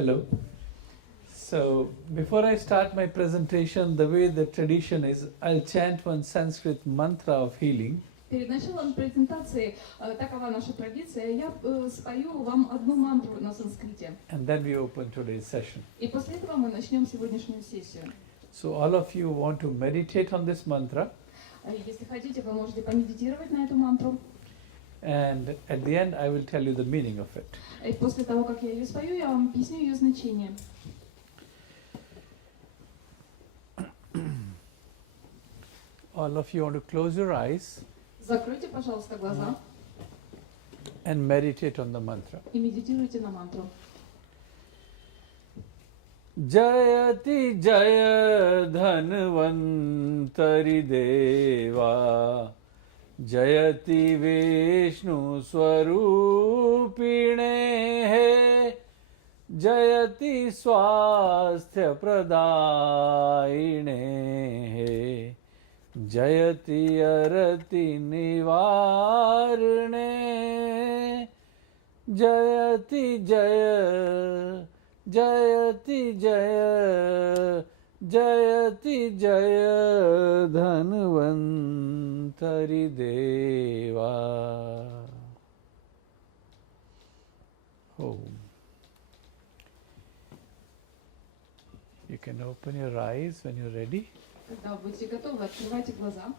Hello. So, before I start my presentation, the way the tradition is, I'll chant one Sanskrit mantra of healing. Перед началом презентации, такова наша традиция, я спою вам одну мантру на санскрите. And then we open today's session. И после этого мы начнем сегодняшнюю сессию. So, all of you want to meditate on this mantra. Если хотите, вы можете помедитировать на эту мантру. And at the end, I will tell you the meaning of it. И после того, как я ее спою, я вам объясню ее значение. All of you want to close your eyes. Закройте, пожалуйста, глаза and meditate on the mantra. и медитируйте на мантру. Jayati Jaya Dhanvantari Deva Jayati Vishnu Swarupine Jayati Swasthya Pradaine Jayati Arati Nivarne Jayati Jaya Jayati Jaya Jayati Jaya Dhanvantari Deva. Om. You can open your eyes when you're ready. Когда вы будете готовы, открывайте глаза.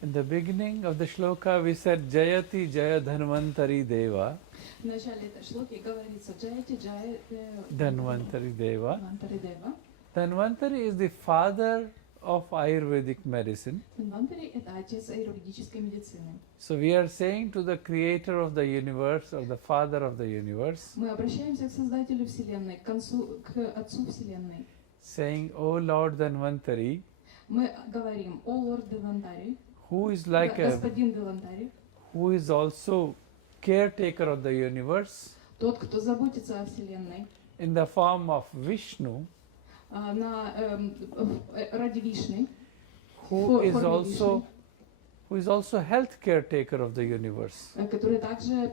In the beginning of the shloka, we said Jayati Jaya Dhanvantari Deva. В начале этой шлоки говорится Джаяти Джая Dhanvantari Deva. Дханвантари Дева. Dhanvantari is the father of Ayurvedic medicine. Дханвантари – это отец аюрведической медицины. So we are saying to the creator of the universe, or the father of the universe, Мы обращаемся к Создателю Вселенной, к Отцу Вселенной. saying, O Lord Dhanvantari, Мы говорим: «О Лорд Дханвантари», who is like a, Господин Дханвантари, who is also caretaker of the universe, тот, кто заботится о Вселенной, in the form of Vishnu, ради Вишны, who is also health caretaker of the universe. который также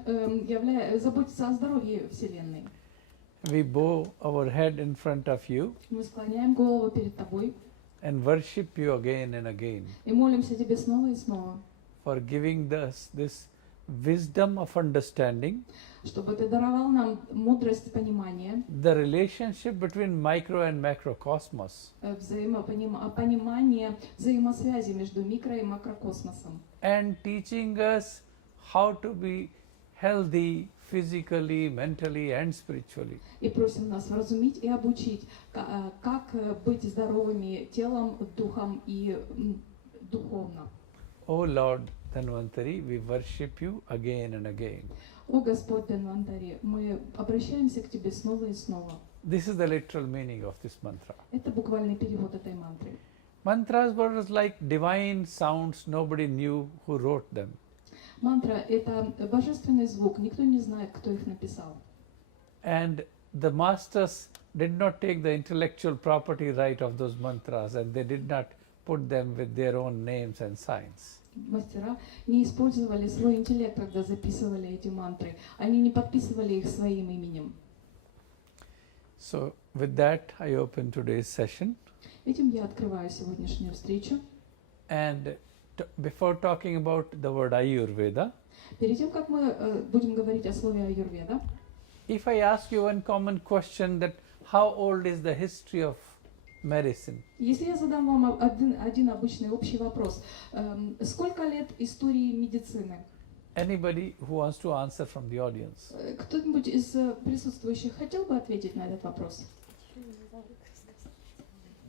заботится о здоровье Вселенной. We bow our head in front of you Мы склоняем голову перед Тобой and worship you again and again и молимся Тебе снова и снова, for giving us this wisdom of understanding, чтобы Ты даровал нам мудрость понимания, the relationship between micro and macrocosmos, понимание взаимосвязи между микро- и макрокосмосом, and teaching us how to be healthy physically, mentally and spiritually. и просим нас вразумить и обучить, как быть здоровыми телом, духом и духовно. O Lord Dhanvantari, we worship you again and again. О Господь Дханвантари, мы обращаемся к Тебе снова и снова. This is the literal meaning of this mantra. Это буквальный перевод этой мантры. Mantras were like divine sounds, nobody knew who wrote them. Мантра – это божественный звук, никто не знает, кто их написал. And the masters did not take the intellectual property right of those mantras, and they did not put them with their own names and signs. Мастера не использовали свой интеллект, когда записывали эти мантры. Они не подписывали их своим именем. So with that, I open today's session. Этим я открываю сегодняшнюю встречу. And before talking about the word Ayurveda, Перед тем, как мы будем говорить о слове аюрведа, if I ask you one common question, that how old is the history of medicine? если я задам вам один обычный общий вопрос, сколько лет истории медицины? Anybody who wants to answer from the audience? Кто-нибудь из присутствующих хотел бы ответить на этот вопрос?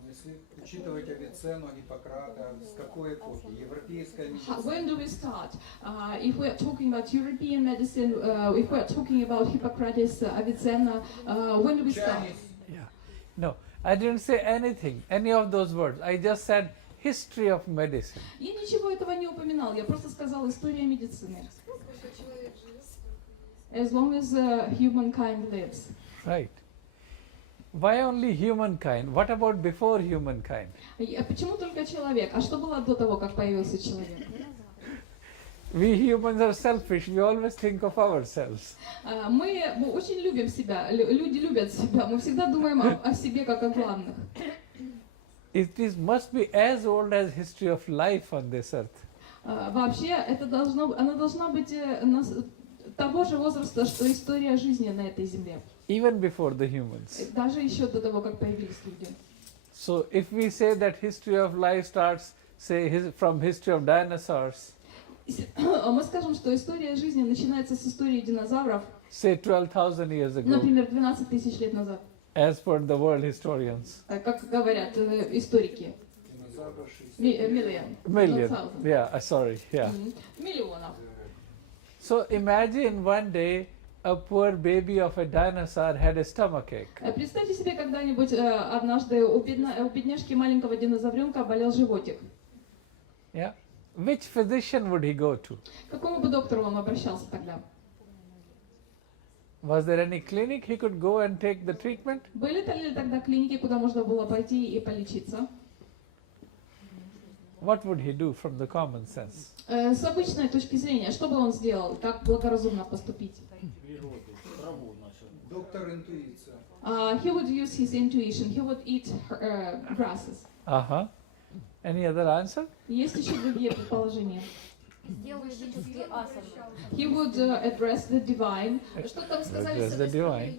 Если учитывать Авиценну, Гиппократа, с какой эпохи? Европейская медицина? When do we start? If we are talking about European medicine, if we are talking about Hippocrates, Avicenna, when do we start? Yeah. No, I didn't say anything, any of those words. I just said history of medicine. Я ничего этого не упоминал, я просто сказал история медицины. As long as humankind lives. Right. Why only humankind? What about before humankind? Почему только человек? А что было до того, как появился человек? We humans are selfish. We always think of ourselves. Мы очень любим себя, люди любят себя, мы всегда думаем о себе как о главных. Must be as old as history of life on this earth. Вообще, она должна быть того же возраста, что история жизни на этой земле. Even before the humans. Даже еще до того, как появились люди. So if we say that history of life starts, say, from history of dinosaurs, Мы скажем, что история жизни начинается с истории динозавров, say 12,000 years ago, например, 12 тысяч лет назад, as per the world historians. как говорят историки. Million. Yeah, sorry, yeah. Миллионов. So imagine one day a poor baby of a dinosaur had a stomachache. Представьте себе, когда-нибудь однажды у бедняжки маленького динозавренка болел животик. Yeah. Which physician would he go to? К какому бы доктору он обращался тогда? Was there any clinic he could go and take the treatment? Были ли тогда клиники, куда можно было пойти и полечиться? What would he do from the common sense? С обычной точки зрения, что бы он сделал, как благоразумно поступить? Доктор интуиция. He would use his intuition. He would eat grasses. Uh-huh. Any other answer? Есть еще другие предположения. He would address the divine. Что там сказали? Address the divine.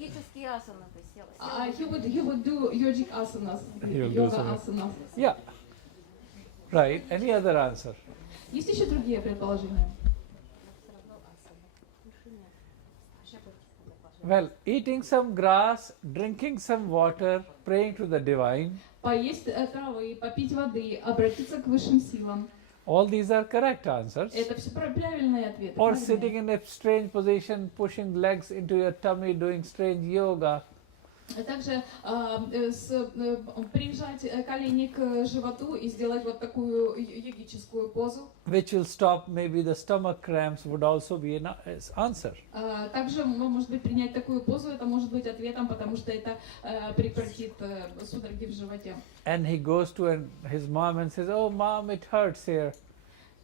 He would do yogic asanas. Yoga asanas. Yeah. Right. Any other answer? Есть еще другие предположения. Well, eating some grass, drinking some water, praying to the divine. Поесть травы, попить воды, обратиться к высшим силам. All these are correct answers. Это все правильные ответы. Or sitting in a strange position, pushing legs into your tummy, doing strange yoga. Также прижать колени к животу и сделать вот такую йогическую позу. Which will stop maybe the stomach cramps would also be an answer. Также, может быть, принять такую позу, это может быть ответом, потому что это прекратит судороги в животе. And he goes to his mom and says, "Oh, mom, it hurts here."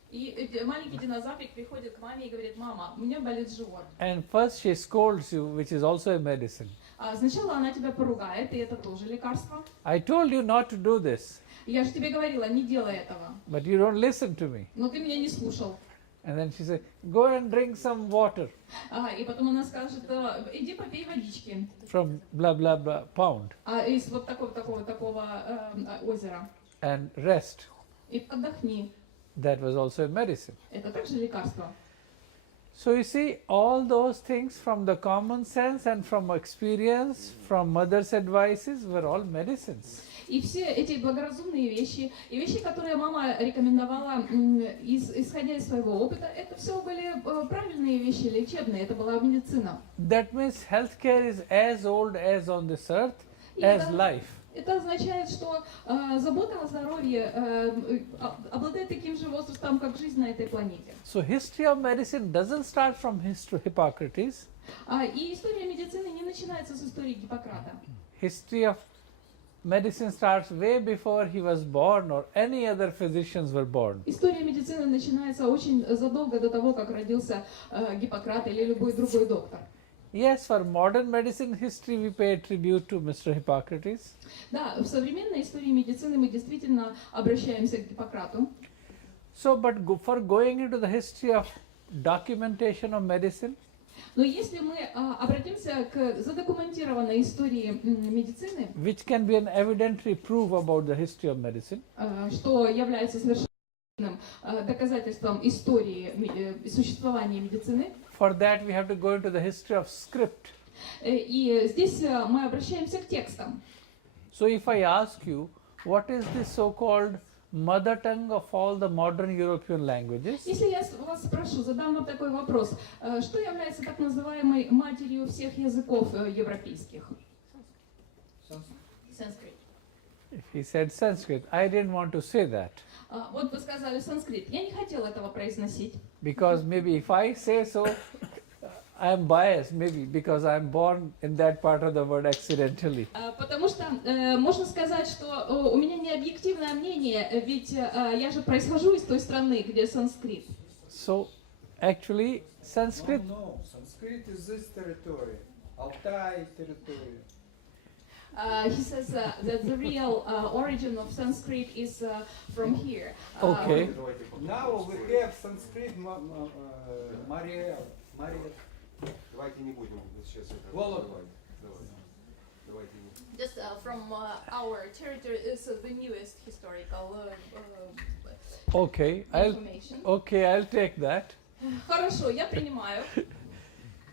И маленький динозаврик приходит к маме и говорит: мама, у меня болит живот. And first she scolds you, which is also a medicine. Сначала она тебя поругает, и это тоже лекарство. I told you not to do this. Я же тебе говорила, не делай этого. But you don't listen to me. Но ты меня не слушал. And then she said, "Go and drink some water И потом она скажет: иди попей водички. from blah blah blah pound Из вот такого озера. and rest." И отдохни. That was also a medicine. Это также лекарство. So you see, all those things from the common sense and from experience, from mother's advices, were all medicines. И все эти благоразумные вещи, и вещи, которые мама рекомендовала, исходя из своего опыта, это все были правильные вещи, лечебные, это была медицина. That means healthcare is as old as on this earth, as life. Это означает, что забота о здоровье обладает таким же возрастом, как жизнь на этой планете. So history of medicine doesn't start from Hippocrates. И история медицины не начинается с истории Гиппократа. History of medicine starts way before he was born or any other physicians were born. История медицины начинается очень задолго до того, как родился Гиппократ или любой другой доктор. Yes, for modern medicine history we pay tribute to Mr. Hippocrates. Да, в современной истории медицины мы действительно обращаемся к Гиппократу. So, but for going into the history of documentation of medicine, Но если мы обратимся к задокументированной истории медицины, which can be an evidentiary proof about the history of medicine, что является совершенным доказательством истории существования медицины, for that we have to go into the history of script. И здесь мы обращаемся к текстам. So if I ask you, what is the so-called mother tongue of all the modern European languages? Если я вас спрошу, задам вам такой вопрос, что является так называемой матерью всех языков европейских? Санскрит. If he said Sanskrit, I didn't want to say that. Вот вы сказали санскрит. Я не хотела этого произносить. Because maybe if I say so, I am biased, maybe because I am born in that part of the world accidentally. Потому что можно сказать, что у меня не объективное мнение, ведь я же происхожу из той страны, где санскрит. So Actually, Sanskrit. No, Sanskrit is this territory, Altai territory. He says that the real origin of Sanskrit is from here. Okay. Now we have Sanskrit, Maria. Давайте не будем сейчас это. Волод. Давайте не. Just from our territory is the newest historical Okay, information. I'll take that. Хорошо, я принимаю.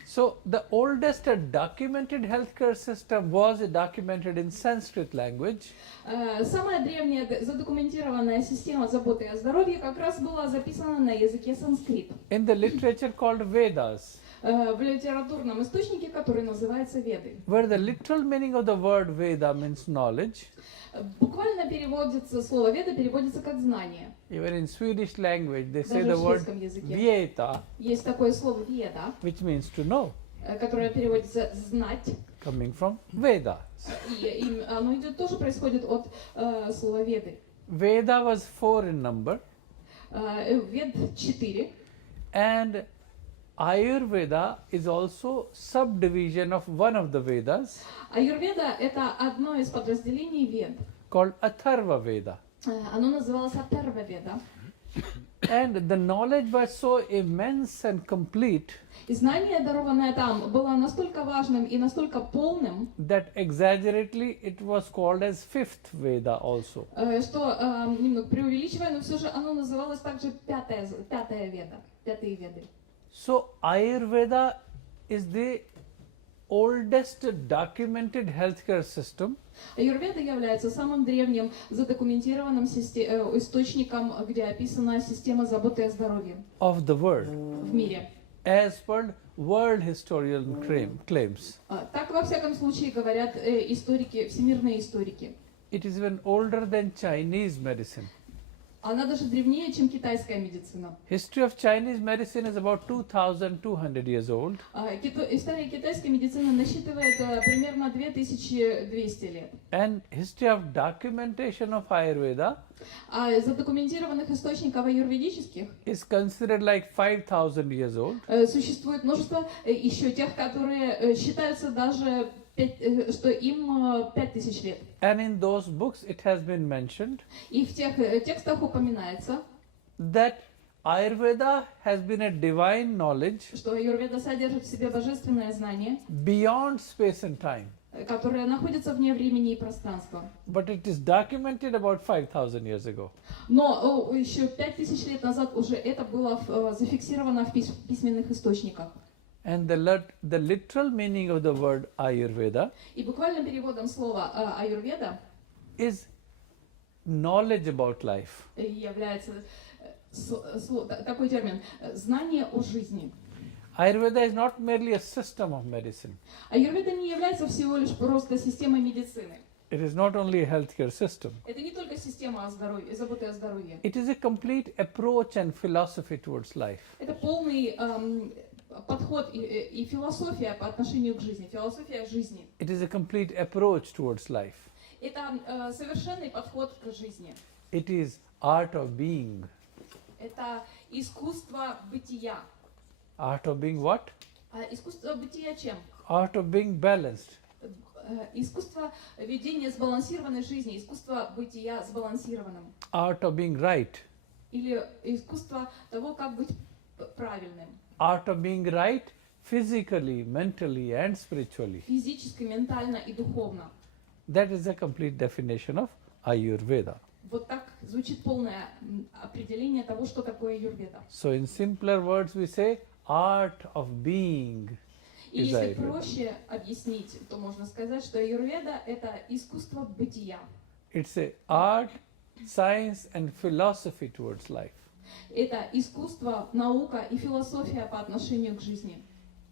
So the oldest documented healthcare system was documented in Sanskrit language. Самая древняя задокументированная система заботы о здоровье как раз была записана на языке санскрит. In the literature called Vedas, В литературном источнике, который называется Веды. where the literal meaning of the word Veda means knowledge. Буквально переводится, слово Веда переводится как знание. Even in Swedish language, they say Даже the в word шведском языке. Vieta, Есть такое слово Веда, which means to know, которое переводится знать. coming from Veda. И оно идет, тоже происходит от слова Веды. Veda was 4 in number, Вед 4. and Ayurveda is also subdivision of one of the Vedas Аюрведа – это одно из подразделений Вед. called Atharva Veda. Оно называлось Атарва Веда. And the knowledge was so immense and complete И знание, дарованное там, было настолько важным и настолько полным, that exaggeratedly it was called as fifth Veda also. что, немного преувеличивая, но все же оно называлось также пятая Веда, пятые Веды. So Ayurveda is the oldest documented healthcare system Аюрведа является самым древним задокументированным источником, где описана система заботы о здоровье of the world, в мире. as per world historian claims. Так, во всяком случае, говорят историки, всемирные историки. It is even older than Chinese medicine. Она даже древнее, чем китайская медицина. History of Chinese medicine is about 2,200 years old. История китайской медицины насчитывает примерно 2200 лет. And history of documentation of Ayurveda А задокументированных источников аюрведических is considered like 5,000 years old. существует множество еще тех, которые считаются даже, что им 5000 лет. And in those books it has been mentioned И в тех текстах упоминается, that Ayurveda has been a divine knowledge что аюрведа содержит в себе божественное знание, beyond space and time. которое находится вне времени и пространства. But it is documented about 5,000 years ago. Но еще 5000 лет назад уже это было зафиксировано в письменных источниках. And the literal meaning of the word Ayurveda И буквальным переводом слова аюрведа is knowledge about life. является такой термин «знание о жизни». Ayurveda is not merely a system of medicine. Аюрведа не является всего лишь просто системой медицины. It is not only a healthcare system. Это не только система о здоровье, заботы о здоровье. It is a complete approach and philosophy towards life. Это полный подход и философия по отношению к жизни, философия жизни. It is a complete approach towards life. Это совершенный подход к жизни. It is art of being. Это искусство бытия. Art of being what? Искусство бытия чем? Art of being balanced. Искусство ведения сбалансированной жизни, искусство бытия сбалансированным. Art of being right. Или искусство того, как быть правильным. Art of being right physically, mentally and spiritually. Физически, ментально и духовно. That is the complete definition of Ayurveda. Вот так звучит полное определение того, что такое аюрведа. So in simpler words we say art of being И is если Ayurveda. проще объяснить, то можно сказать, что аюрведа – это искусство бытия. It's a art, science and philosophy towards life. Это искусство, наука и философия по отношению к жизни.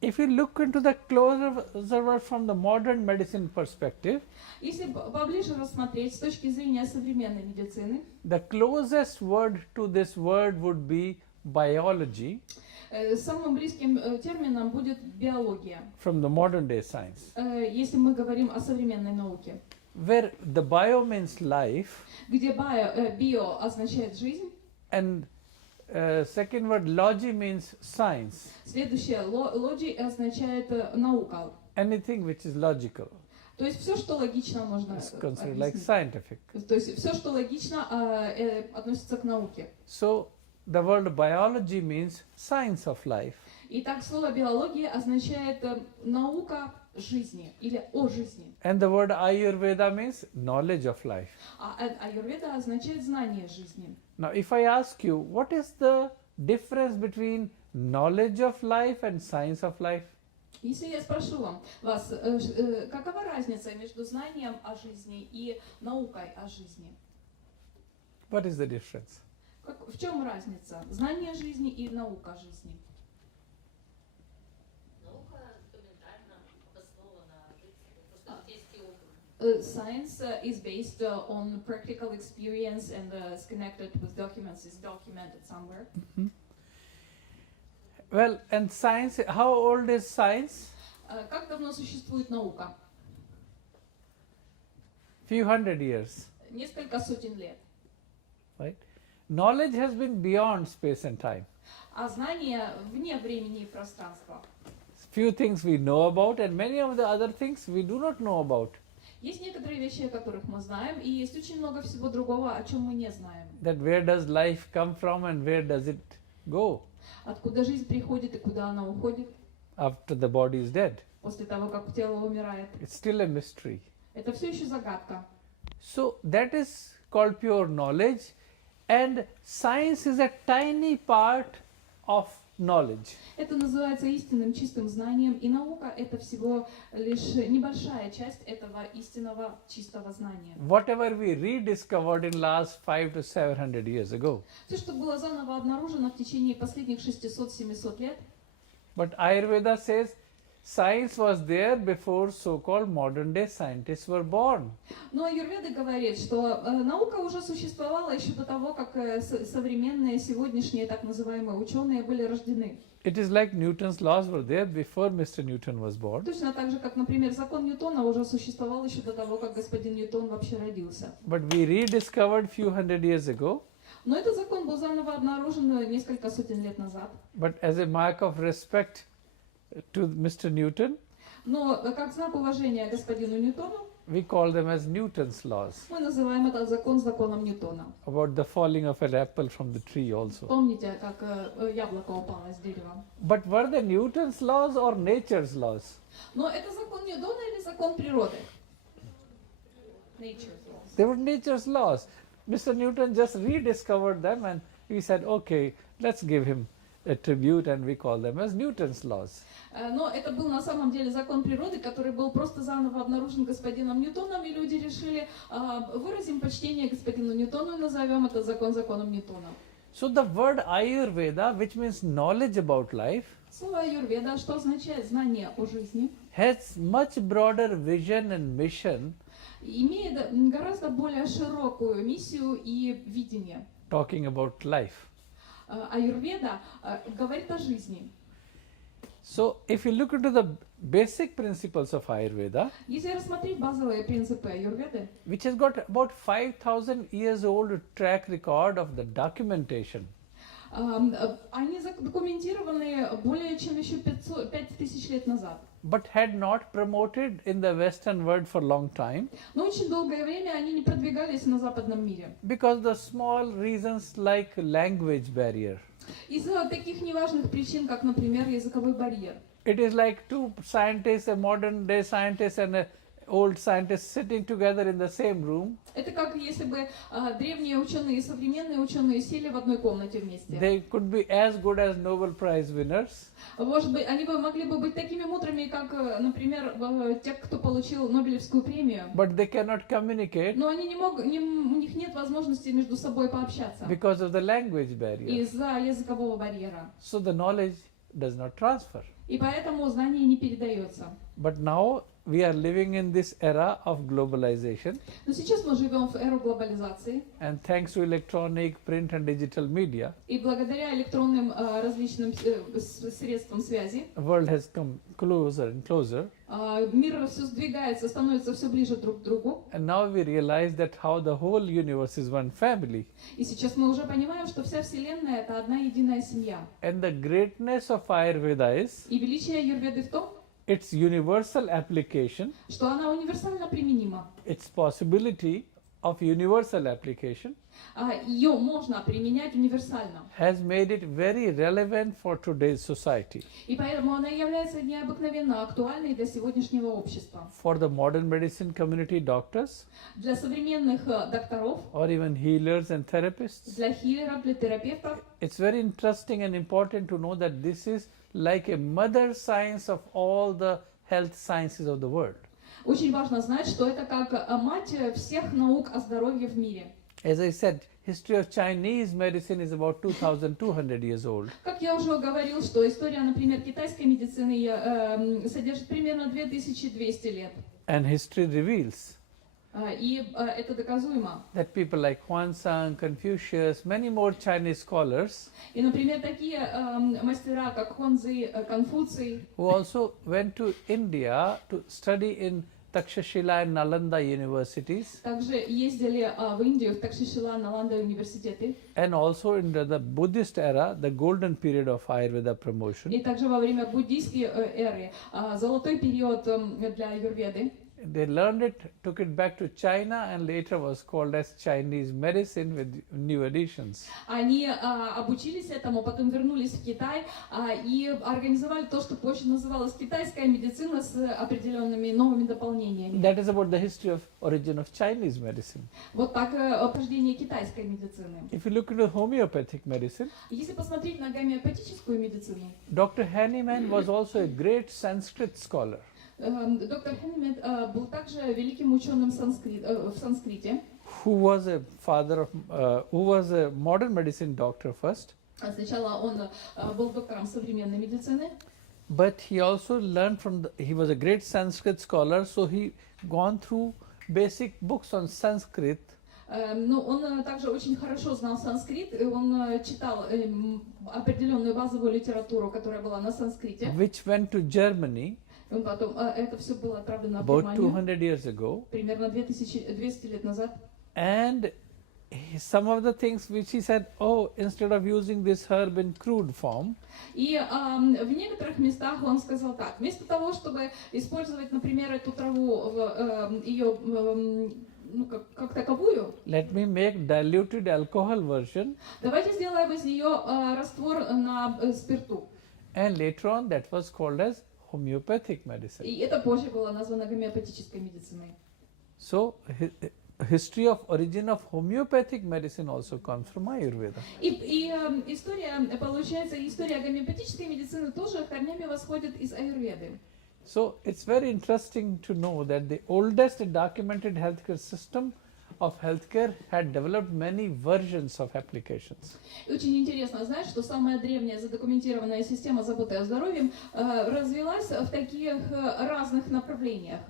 If you look into the closer from the modern medicine perspective, Если поближе рассмотреть с точки зрения современной медицины, the closest word to this word would be biology самым близким термином будет биология, from the modern day science, если мы говорим о современной науке, where the bio means life где био означает жизнь, and second word logi means science, Следующее, лоджи означает наука. anything which is logical То есть все, что логично, можно is considered like объяснить. scientific. То есть все, что логично, относится к науке. So the word biology means science of life. Итак, слово биология означает наука жизни или о жизни. And the word Ayurveda means knowledge of life. А аюрведа означает знание жизни. Now, if I ask you, what is the difference between knowledge of life and science of life? Если я спрошу вас, какова разница между знанием о жизни и наукой о жизни? What is the difference? В чем разница? Знание жизни и наука жизни. Наука документально обоснована жизнью, просто житейский опыт. Science is based on practical experience and is connected with documents, is documented somewhere. Well, and science, how old is science? Как давно существует наука? Few hundred years, Несколько сотен лет. right? Knowledge has been beyond space and time. А знание вне времени и пространства. Few things we know about, and many of the other things we do not know about. Есть некоторые вещи, о которых мы знаем, и есть очень много всего другого, о чем мы не знаем. That where does life come from and where does it go Откуда жизнь приходит и куда она уходит after the body is dead? после того, как тело умирает. It's still a mystery. Это все еще загадка. So that is called pure knowledge, and science is a tiny part of knowledge. Это называется истинным чистым знанием, и наука — это всего лишь небольшая часть этого истинного чистого знания. Whatever we rediscovered in last 500 to 700 years ago. Все, что было заново обнаружено в течение последних 600-700 лет, But Ayurveda says science was there before so-called modern day scientists were born. но Аюрведа говорит, что наука уже существовала еще до того, как современные сегодняшние так называемые ученые были рождены. It is like Newton's laws were there before Mr. Newton was born. Точно так же, как, например, закон Ньютона уже существовал еще до того, как господин Ньютон вообще родился. But we rediscovered few hundred years ago. Но этот закон был заново обнаружен несколько сотен лет назад. But as a mark of respect to Mr. Newton, Но как знак уважения господину Ньютону, we call them as Newton's laws. мы называем этот закон законом Ньютона. About the falling of an apple from the tree also. Помните, как яблоко упало с дерева? But were they Newton's laws or nature's laws? Но это закон Ньютона или закон природы? Nature's laws. They were nature's laws. Mr. Newton just rediscovered them and we said, okay, let's give him a tribute, and we call them as Newton's laws. Но это был на самом деле закон природы, который был просто заново обнаружен господином Ньютоном, и люди решили, выразим почтение господину Ньютону и назовем этот закон законом Ньютона. So the word Ayurveda, which means knowledge about life, Слово аюрведа, что означает знание о жизни, has much broader vision and mission, имеет гораздо более широкую миссию и видение. talking about life. Аюрведа говорит о жизни. So if you look into the basic principles of Ayurveda, Если рассмотреть базовые принципы аюрведы, which has got about 5,000 years old track record of the documentation, они задокументированы более чем еще 5000 лет назад. but had not promoted in the Western world for a long time Но очень долгое время они не продвигались на западном мире. because the small reasons like language barrier. Из-за таких неважных причин, как, например, языковой барьер. It is like two scientists, a modern day scientist and a old scientist sitting together in the same room. Это как если бы древние ученые и современные ученые сели в одной комнате вместе. They could be as good as Nobel Prize winners, Может быть, они могли бы быть такими мудрыми, как, например, те, кто получил Нобелевскую премию. but they cannot communicate Но они у них нет возможности между собой пообщаться because of the language barrier. из-за языкового барьера. So the knowledge does not transfer. И поэтому знание не передается. But now we are living in this era of globalization, Но сейчас мы живем в эру глобализации, and thanks to electronic, print and digital media, и благодаря электронным различным средствам связи the world has come closer and closer. мир все сдвигается, становится все ближе друг к другу. And now we realize that how the whole universe is one family. И сейчас мы уже понимаем, что вся Вселенная — это одна единая семья. And the greatness of Ayurveda is И величие аюрведы в том, its universal application, что она универсально применима. its possibility of universal application Ее можно применять универсально. has made it very relevant for today's society. И поэтому она является необыкновенно актуальной для сегодняшнего общества. For the modern medicine community doctors Для современных докторов, or even healers and therapists, для хиллеров, для терапевтов. it's very interesting and important to know that this is like a mother science of all the health sciences of the world. Очень важно знать, что это как мать всех наук о здоровье в мире. As I said, history of Chinese medicine is about 2,200 years old. Как я уже говорил, что история, например, китайской медицины содержит примерно 2200 лет. And history reveals И это доказуемо. that people like Huansang, Confucius, many more Chinese scholars И, например, такие мастера, как Хунцзи, Конфуций, who also went to India to study in Takshashila and Nalanda universities, также ездили в Индию, в Такшишила, Наланда университеты. and also in the Buddhist era, the golden period of Ayurveda promotion. И также во время буддийской эры, золотой период для аюрведы. They learned it, took it back to China, and later was called as Chinese medicine with new additions. Они обучились этому, потом вернулись в Китай и организовали то, что позже называлось китайская медицина с определенными новыми дополнениями. That is about the history of origin of Chinese medicine. Вот так рождение китайской медицины. If you look into homeopathic medicine, Если посмотреть на гомеопатическую медицину, Dr. Hahnemann was also a great Sanskrit scholar. доктор Хеннемет был также великим ученым в санскрите. Who was a who was a modern medicine doctor first, Сначала он был доктором современной медицины, but he also learned he was a great Sanskrit scholar, so he gone through basic books on Sanskrit. но он также очень хорошо знал санскрит, и он читал определенную базовую литературу, которая была на санскрите. Which went to Germany Он потом, это все было отправлено в about Германию 200 years ago, примерно 2200 лет назад. and some of the things which he said, oh, instead of using this herb in crude form, И в некоторых местах он сказал так: вместо того, чтобы использовать, например, эту траву, ее как таковую, let me make diluted alcohol version, давайте сделаем из нее раствор на спирту. and later on that was called as homeopathic medicine. И это позже было названо гомеопатической медициной. So history of origin of homeopathic medicine also comes from Ayurveda. И история, получается, история гомеопатической медицины тоже корнями восходит из аюрведы. So it's very interesting to know that the oldest documented healthcare system of healthcare had developed many versions of applications. И очень интересно знать, что самая древняя задокументированная система заботы о здоровье развилась в таких разных направлениях.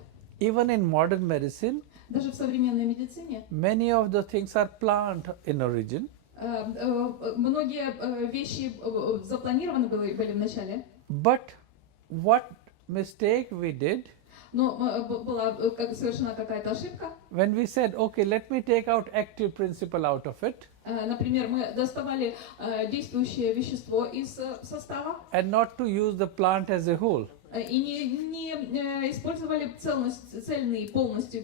Even in modern medicine, Даже в современной медицине many of the things are plant in origin, многие вещи запланированы были в начале, but what mistake we did но была совершена какая-то ошибка. when we said, okay, let me take out active principle out of it Например, мы доставали действующее вещество из состава and not to use the plant as a whole. и не использовали цельный полностью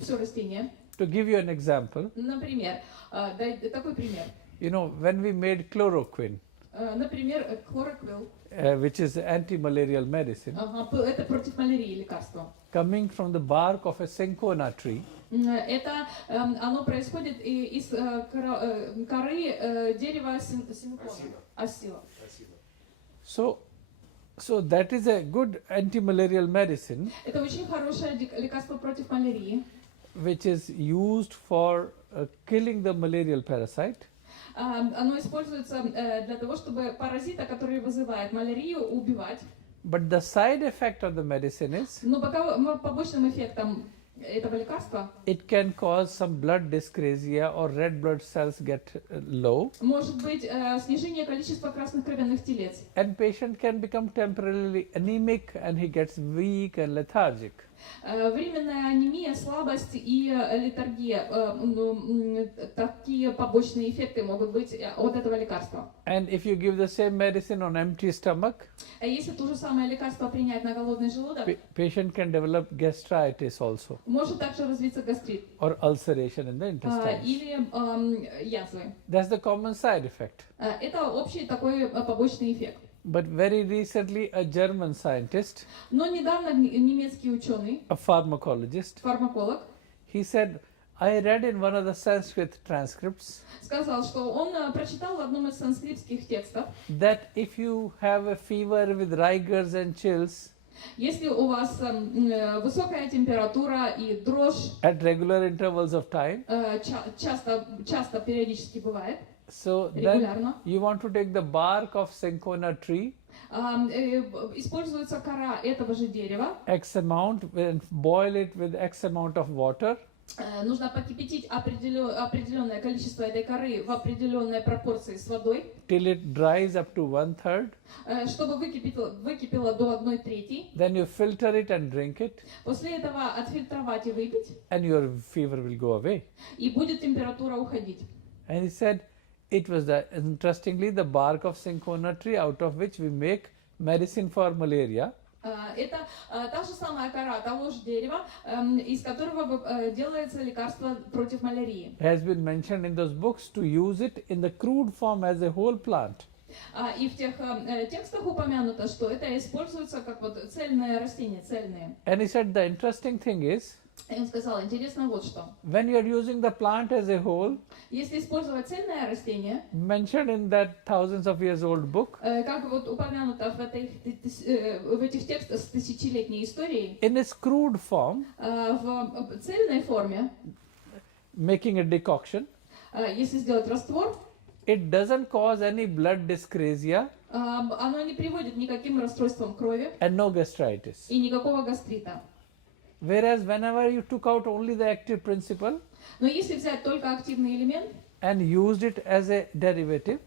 все растение. To give you an example, Например, такой пример. you know, when we made chloroquine, Например, хлороквилл. which is anti-malarial medicine, Это против малярии лекарство. coming from the bark of a cinchona tree, Это оно происходит из коры дерева синкона. Осила. so that is a good anti-malarial medicine Это очень хорошее лекарство против малярии. which is used for killing the malarial parasite. Оно используется для того, чтобы паразита, который вызывает малярию, убивать. But the side effect of the medicine is Но побочным эффектом этого лекарства it can cause some blood dyscrasia or red blood cells get low, может быть снижение количества красных кровяных телец. and patient can become temporarily anemic and he gets weak and lethargic. Временная анемия, слабость и летаргия, такие побочные эффекты могут быть от этого лекарства. And if you give the same medicine on empty stomach, Если то же самое лекарство принять на голодный желудок, patient can develop gastritis also, может также развиться гастрит or ulceration in the intestines. или язвы. That's the common side effect. Это общий такой побочный эффект. But very recently, a German scientist, Но недавно немецкий ученый, a pharmacologist, фармаколог, he said, I read in one of the Sanskrit transcripts сказал, что он прочитал в одном из санскритских текстов, that if you have a fever with rigors and chills если у вас высокая температура и дрожь at regular intervals of time, часто периодически бывает, so then регулярно, you want to take the bark of cinchona tree, используется кора этого же дерева, X amount, and boil it with X amount of water, нужно покипятить определенное количество этой коры в определенной пропорции с водой, till it dries up to 1/3. чтобы выкипело до 1/3. Then you filter it and drink it, После этого отфильтровать и выпить, and your fever will go away. и будет температура уходить. And he said, it was interestingly the bark of cinchona tree out of which we make medicine for malaria. Это та же самая кора того же дерева, из которого делается лекарство против малярии. It has been mentioned in those books to use it in the crude form as a whole plant. И в тех текстах упомянуто, что это используется как вот цельное растение, цельные. And he said the interesting thing is, И он сказал, интересно вот что. when you are using the plant as a whole, Если использовать цельное растение, mentioned in that thousands of years old book, как вот упомянуто в этих текстах с тысячелетней историей, in its crude form, в цельной форме, making a decoction, если сделать раствор, it doesn't cause any blood dyscrasia оно не приводит к никаким расстройствам крови and no gastritis. и никакого гастрита. Whereas whenever you took out only the active principle Но если взять только активный элемент and used it as a derivative,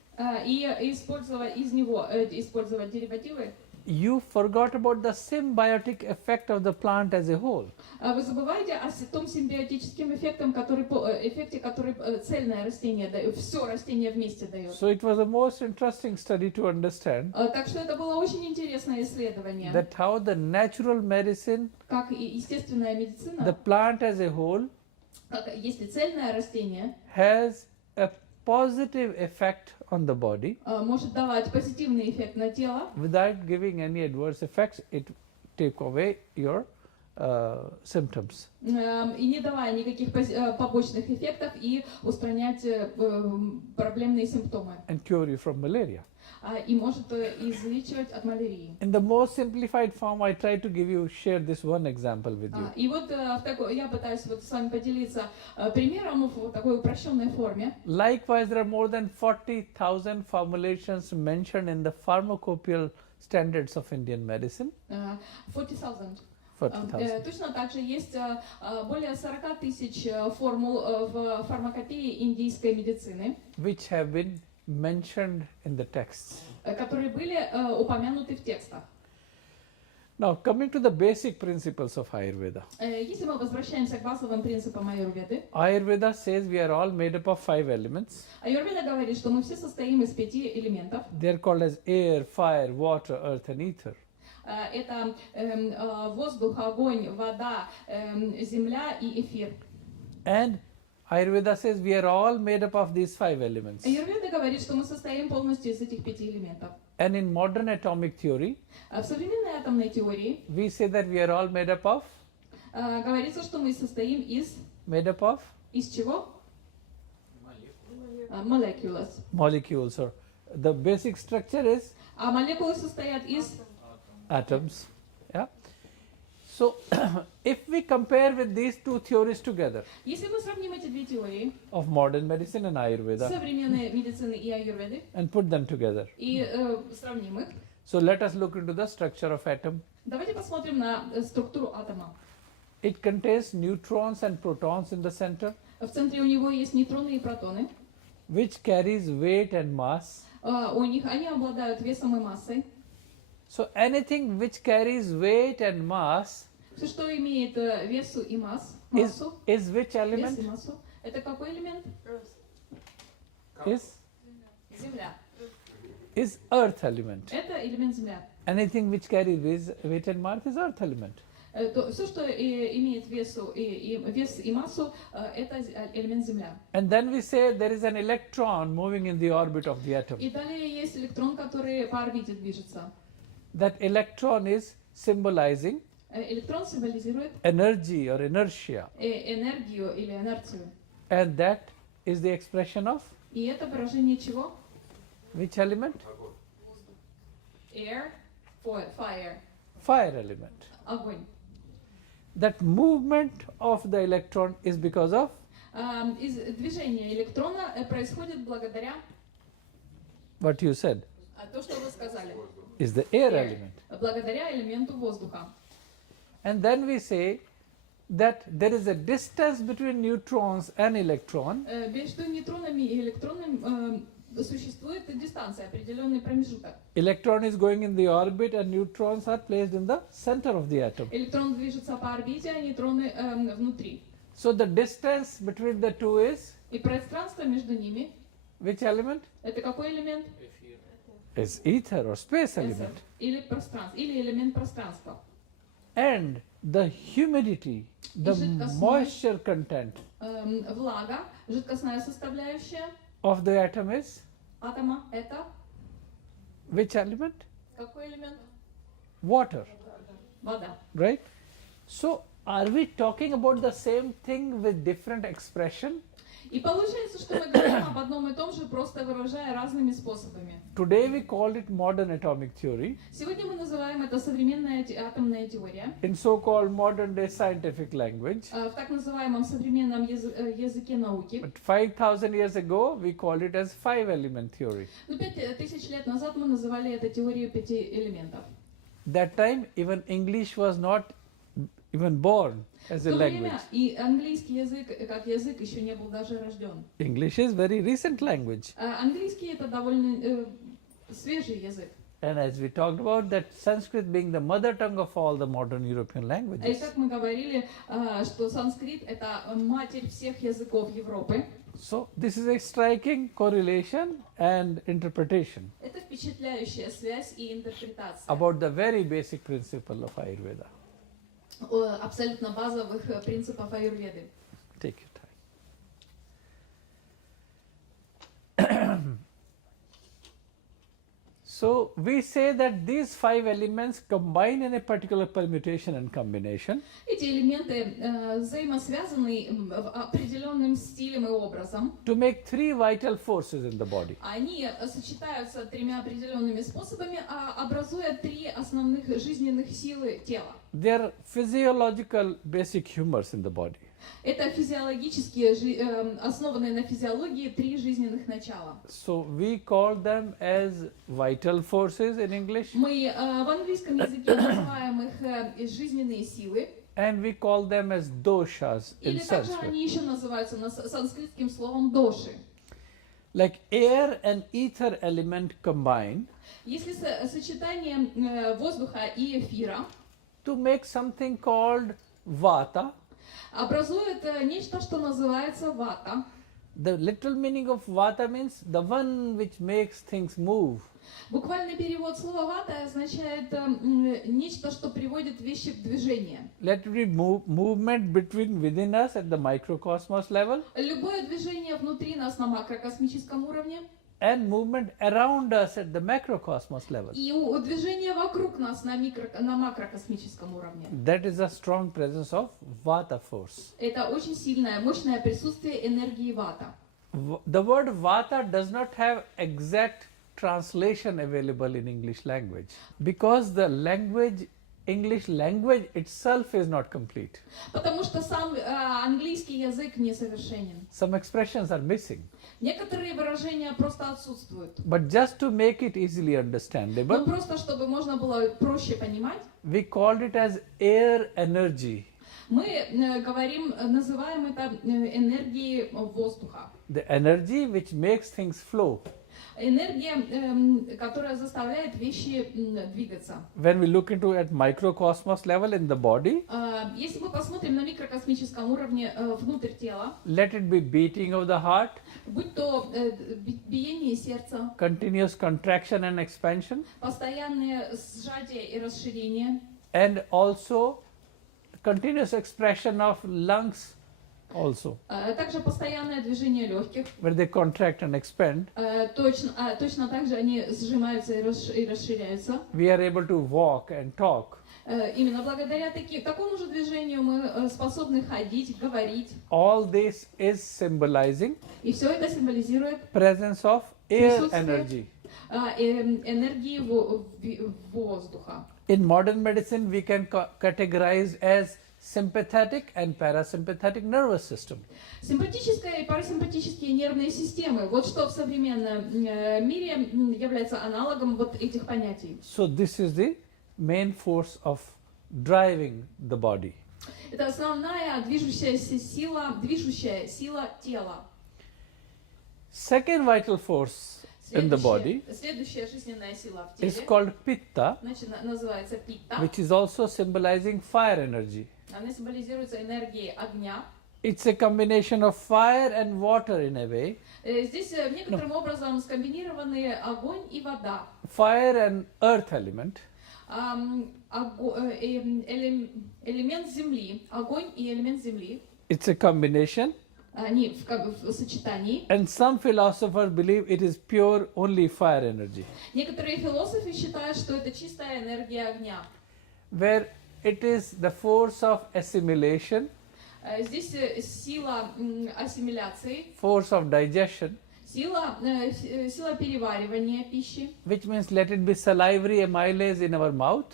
и использовать из него деривативы, you forgot about the symbiotic effect of the plant as a whole. вы забываете о том симбиотическом эффекте, который цельное растение дает, все растение вместе дает. So it was a most interesting study to understand Так что это было очень интересное исследование, that how the natural medicine, как и естественная the медицина, plant as a whole, если цельное растение has a positive effect on the body может давать позитивный эффект на тело, without giving any adverse effects. It take away your symptoms. и не давая никаких побочных эффектов, и устранять проблемные симптомы, And cure you from malaria. и может излечивать от малярии. In the most simplified form, I try to share this one example with you. И вот я пытаюсь вот с вами поделиться примером в такой упрощенной форме. Likewise, there are more than 40,000 formulations mentioned in the pharmacopoeial standards of Indian medicine. 40,000. 40,000. Точно так же есть более 40 тысяч формул в фармакопее индийской медицины, Which have been mentioned in the texts. которые были упомянуты в текстах. Now, coming to the basic principles of Ayurveda. Если мы возвращаемся к базовым принципам аюрведы, Ayurveda says we are all made up of 5 elements. аюрведа говорит, что мы все состоим из 5 элементов. They are called as air, fire, water, earth, and ether. Это воздух, огонь, вода, земля и эфир. And Ayurveda says we are all made up of these 5 elements. Аюрведа говорит, что мы состоим полностью из этих 5 элементов. And in modern atomic theory, В современной атомной теории we say that we are all made up of говорится, что мы состоим из чего? molecules. Or the basic structure is А молекулы состоят из atoms. Yeah. So, if we compare with these two theories together Если мы сравним эти две теории, of modern medicine and Ayurveda современной медицины и аюрведы, and put them together, и сравним их, So let us look into the structure of atom. Давайте посмотрим на структуру атома. It contains neutrons and protons in the center, В центре у него есть нейтроны и протоны. which carries weight and mass. Они обладают весом и массой. So anything which carries weight and mass Все, что имеет весу и is массу, which вес и element? массу, это какой элемент? Земля. Is earth element. Это элемент Земля. Anything which carries weight and mass is earth element. Все, что имеет вес и массу, это элемент Земля. And then we say there is an electron moving in the orbit of the atom. И далее есть электрон, который по орбите движется. That electron is symbolizing Электрон символизирует energy or inertia. энергию или инерцию. And that is the expression of И это выражение чего? which element? Air, fire, Fire element. огонь. That movement of the electron is because of Движение электрона происходит благодаря what you said, то, что вы сказали. is the air element. Благодаря элементу воздуха. And then we say that there is a distance between neutrons and electron, Между нейтронами и электронами существует дистанция, определенный промежуток. electron is going in the orbit and neutrons are placed in the center of the atom. Электрон движется по орбите, а нейтроны внутри. So the distance between the two is И пространство между ними, which element? это какой элемент? Is ether or space element. Или пространство, или элемент пространства. And the humidity, the жидкостность. moisture content Влага, жидкостная составляющая of the atom is атома, это which element? какой элемент? Water, Вода. right? So are we talking about the same thing with different expression? И получается, что мы говорим об одном и том же, просто выражая разными способами. Today we call it modern atomic theory. Сегодня мы называем это современная атомная теория. In so-called modern day scientific language. В так называемом современном языке науки. But 5,000 years ago we called it as five-element theory. Но 5000 лет назад мы называли это теорией 5 элементов. That time even English was not even born as В a то language. время и английский язык как язык еще не был даже рожден. English is very recent language. Английский это довольно свежий язык. And as we talked about that Sanskrit being the mother tongue of all the modern European И languages. как мы говорили, что санскрит это матерь всех языков Европы. So this is a striking correlation and interpretation Это впечатляющая связь и интерпретация about the very basic principle of Ayurveda. абсолютно базовых принципов аюрведы. Take your time. So we say that these five elements combine in a particular permutation and combination Эти элементы взаимосвязаны определенным стилем и образом. to make three vital forces in the body. Они сочетаются тремя определенными способами, образуя три основных жизненных силы тела. They are physiological basic humors in the body. Это физиологические, основанные на физиологии три жизненных начала. So we call them as vital forces in English Мы в английском языке называем их жизненные силы, and we call them as doshas in или также Sanskrit. они еще называются санскритским словом доши. Like air and ether element combine Если сочетание воздуха и эфира to make something called vata. образует нечто, что называется вата. The literal meaning of vata means the one which makes things move. Буквальный перевод слова вата означает нечто, что приводит вещи в движение. Let it be movement between within us at the microcosmos level Любое движение внутри нас на макрокосмическом уровне and movement around us at the macrocosmos level. и движение вокруг нас на макрокосмическом уровне. That is a strong presence of vata force. Это очень сильное, мощное присутствие энергии вата. The word vata does not have exact translation available in English language because the language English language itself is not complete. Потому что сам английский язык несовершенен. Some expressions are missing. Некоторые выражения просто отсутствуют. But just to make it easily Но understandable, просто чтобы можно было проще понимать, we called it as air energy. мы говорим, называем это энергией воздуха. The energy which makes things flow. Энергия, которая заставляет вещи двигаться. When we look into at microcosmos level in the body, Если мы посмотрим на микрокосмическом уровне внутрь тела, let it be beating of the heart, будь то биение сердца, continuous contraction and expansion, постоянное сжатие и расширение, and also continuous expression of lungs also, также постоянное движение легких, where they contract and expand. точно так же они сжимаются и расширяются. We are able to walk and talk. Именно благодаря такому же движению мы способны ходить, говорить. All this is symbolizing И все это символизирует presence of air присутствие energy. Энергии воздуха. In modern medicine, we can categorize as sympathetic and parasympathetic nervous system. Симпатическая и парасимпатические нервные системы. Вот что в современном мире является аналогом вот этих понятий. So this is the main force of driving the body. Это основная движущая сила тела. Second vital force in the body Следующая жизненная сила в is теле called pitta, называется питта. which is also symbolizing fire energy. Она символизируется энергией огня. It's a combination of fire and water in a way. Здесь некоторым образом скомбинированы огонь и вода. Fire and earth element. Элемент земли, огонь и элемент земли, It's a combination. они в сочетании. And some philosophers believe it is pure only fire energy, Некоторые философы считают, что это чистая энергия огня. where it is the force of assimilation, Здесь сила ассимиляции, force of digestion, сила переваривания пищи. which means let it be salivary amylase in our mouth,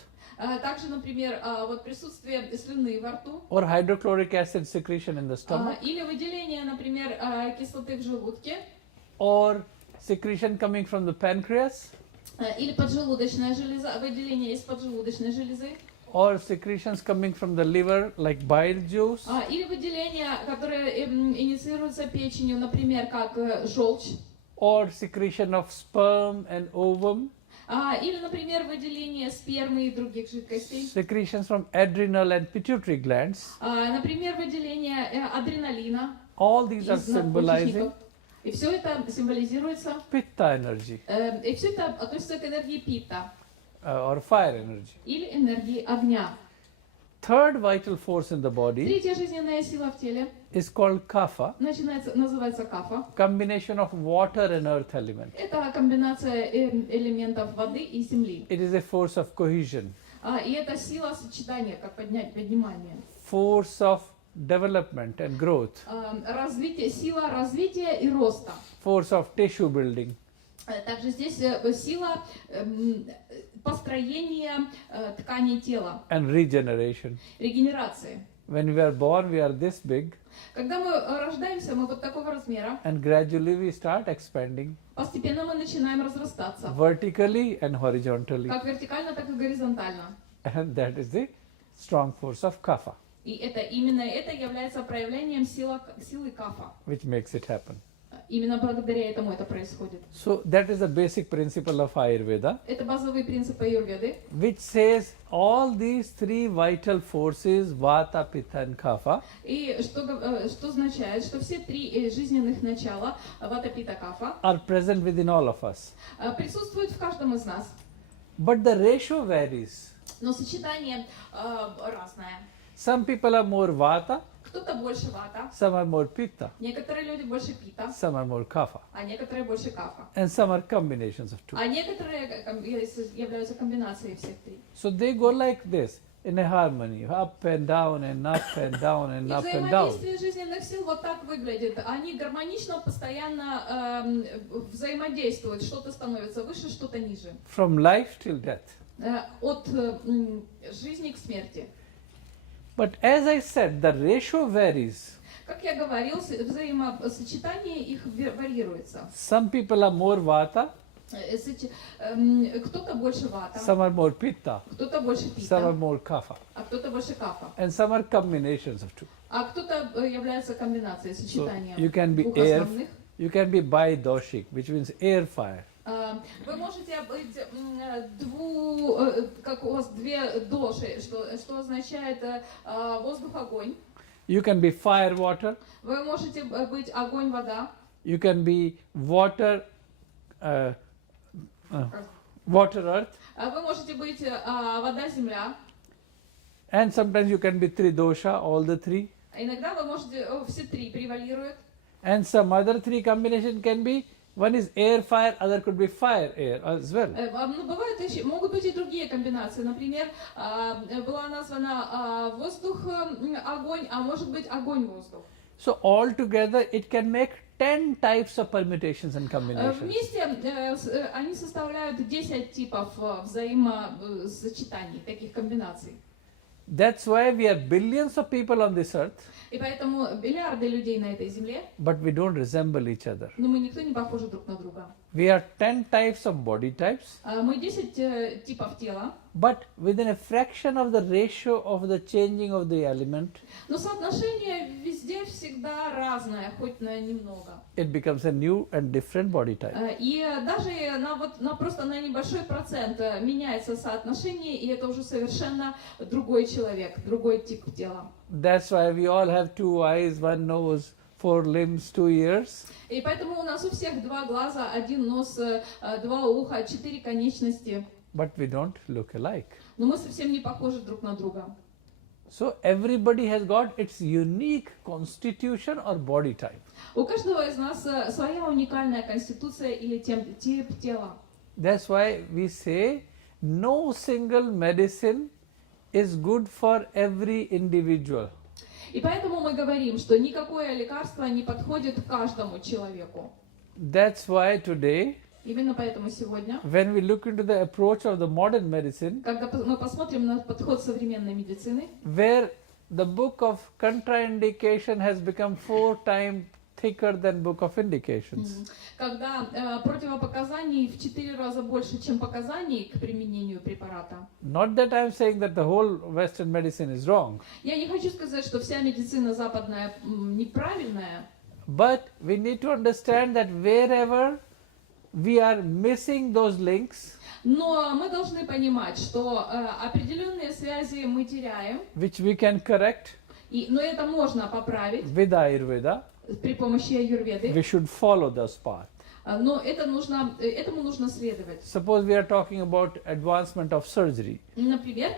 Также, например, вот присутствие слюны во рту, or hydrochloric acid secretion in the stomach, или выделение, например, кислоты в желудке, or secretion coming from the pancreas, или поджелудочная железа, выделение из поджелудочной железы, or secretions coming from the liver like bile juice, или выделение, которое инициируется печенью, например, как желчь, or secretion of sperm and ovum, или, например, выделение спермы и других жидкостей, secretions from adrenal and pituitary glands. например, выделение адреналина All these are из symbolizing надпочечников. И все это символизируется, pitta energy и все это относится к энергии питта or fire energy. или энергии огня. Third vital force in the body Третья жизненная сила в теле is called kapha, называется кафа. combination of water and earth element. Это комбинация элементов воды и земли. It is a force of cohesion, И это сила сочетания, как поднимание. force of development and growth, Сила развития и роста. force of tissue building, Также здесь сила построения тканей тела, and regeneration. регенерации. When we are born, we are this big, Когда мы рождаемся, мы вот такого размера, and gradually we start expanding постепенно мы начинаем разрастаться, vertically and horizontally. как вертикально, так и горизонтально. And that is the strong force of kapha, И именно это является проявлением силы кафа. which makes it happen. Именно благодаря этому это происходит. So that is the basic principle of Ayurveda, Это базовый принцип аюрведы, which says all these three vital forces, vata, pitta and kapha, и что означает, что все три жизненных начала, вата, пита, кафа, are present within all of us. присутствуют в каждом из нас. But the ratio varies. Но сочетание разное. Some people are more vata, Кто-то больше вата, some are more pitta, некоторые люди больше пита, some are more kapha, а некоторые больше кафа. and some are combinations of two. А некоторые являются комбинацией всех три. So they go like this, in a harmony, up and down and up and down and И up and down. взаимодействие жизненных сил вот так выглядит. Они гармонично, постоянно взаимодействуют. Что-то становится выше, что-то ниже. From life till death. от жизни к смерти. But as I said, the ratio varies. Как я говорил, взаимосочетание их варьируется. Some people are more vata, Кто-то больше вата, some are more pitta, кто-то больше some are пита, more kapha, а кто-то больше кафа. and some are combinations of two. А кто-то является комбинацией, So сочетанием you can be двух air, основных. you can be bi-doshik, which means air fire. Вы можете быть как у вас две доши, что означает воздух-огонь. You can be fire water, Вы можете быть огонь-вода. you can be water water earth, Вы можете быть вода-земля. and sometimes you can be tridosha, all the three, Иногда вы можете, все три превалируют. and some other three combination can be, one is air fire, other could be fire air as well. Ну, бывают еще, могут быть и другие комбинации. Например, была названа воздух-огонь, а может быть огонь-воздух. So altogether it can make 10 types of permutations and combinations. Вместе они составляют 10 типов взаимосочетаний, таких комбинаций. That's why we are billions of people on this earth, И поэтому миллиарды людей на этой земле, but we don't resemble each other. но мы никто не похожи друг на друга. We are 10 types of body types, Мы 10 типов тела, but within a fraction of the ratio of the changing of the element, но соотношение везде всегда разное, хоть на немного. it becomes a new and different body type. И даже просто на небольшой процент меняется соотношение, и это уже совершенно другой человек, другой тип тела. That's why we all have 2 eyes, 1 nose, 4 limbs, 2 ears. И поэтому у нас у всех 2 глаза, 1 нос, 2 уха, 4 конечности. But we don't look alike. Но мы совсем не похожи друг на друга. So everybody has got its unique constitution or body type. У каждого из нас своя уникальная конституция или тип тела. That's why we say no single medicine is good for every individual. И поэтому мы говорим, что никакое лекарство не подходит каждому человеку. That's why today, Именно поэтому сегодня, when we look into the approach of the modern medicine, когда мы посмотрим на подход современной медицины, where the book of contraindication has become 4 times thicker than book of indications. когда противопоказаний в 4 раза больше, чем показаний к применению препарата. Not that I'm saying that the whole Western medicine is wrong, Я не хочу сказать, что вся медицина западная неправильная, but we need to understand that wherever we are missing those links, но мы должны понимать, что определенные связи мы теряем, which we can correct но это можно поправить with Ayurveda, при помощи аюрведы, we should follow this path. но этому нужно следовать. Suppose we are talking about advancement of surgery, Например,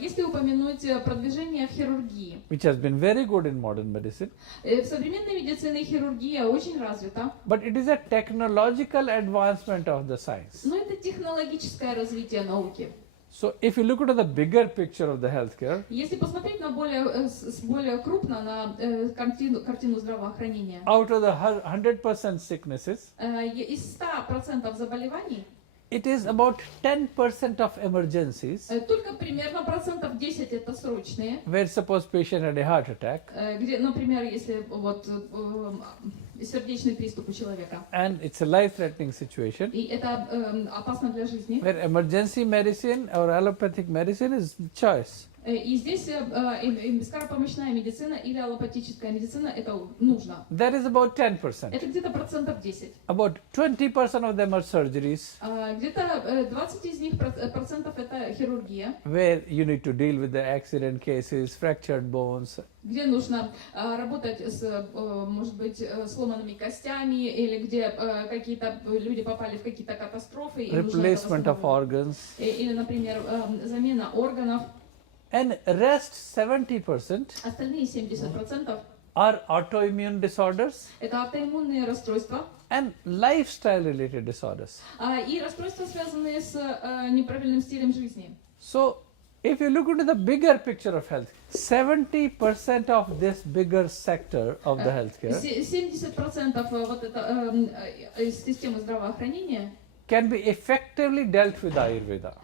если упомянуть продвижение в хирургии. which has been very good in modern medicine, В современной медицине хирургия очень развита, but it is a technological advancement of the science. но это технологическое развитие науки. So if you look at the bigger picture of the healthcare, Если посмотреть на более крупно на картину здравоохранения, out of the 100% sicknesses, из 100% заболеваний it is about 10% of emergencies, только примерно 10% это срочные, where suppose patient had a heart attack, где, например, если сердечный приступ у человека, and it's a life-threatening situation, и это опасно для жизни. where emergency medicine or allopathic medicine is choice. И здесь скоропомощная медицина или аллопатическая медицина это нужно. That is about 10%. Это где-то 10%. About 20% of them are surgeries, Где-то 20 из них процентов это хирургия, where you need to deal with the accident cases, fractured bones, где нужно работать с, может быть, сломанными костями, или где какие-то люди попали в какие-то катастрофы, и нужно это replacement of восстанавливать. organs, Или, например, замена органов. and rest 70% Остальные 70% are autoimmune disorders это автоиммунные расстройства and lifestyle related disorders. и расстройства, связанные с неправильным стилем жизни. So if you look into the bigger picture of health, 70% of this bigger sector of the healthcare 70% вот это системы здравоохранения can be effectively dealt with Ayurveda.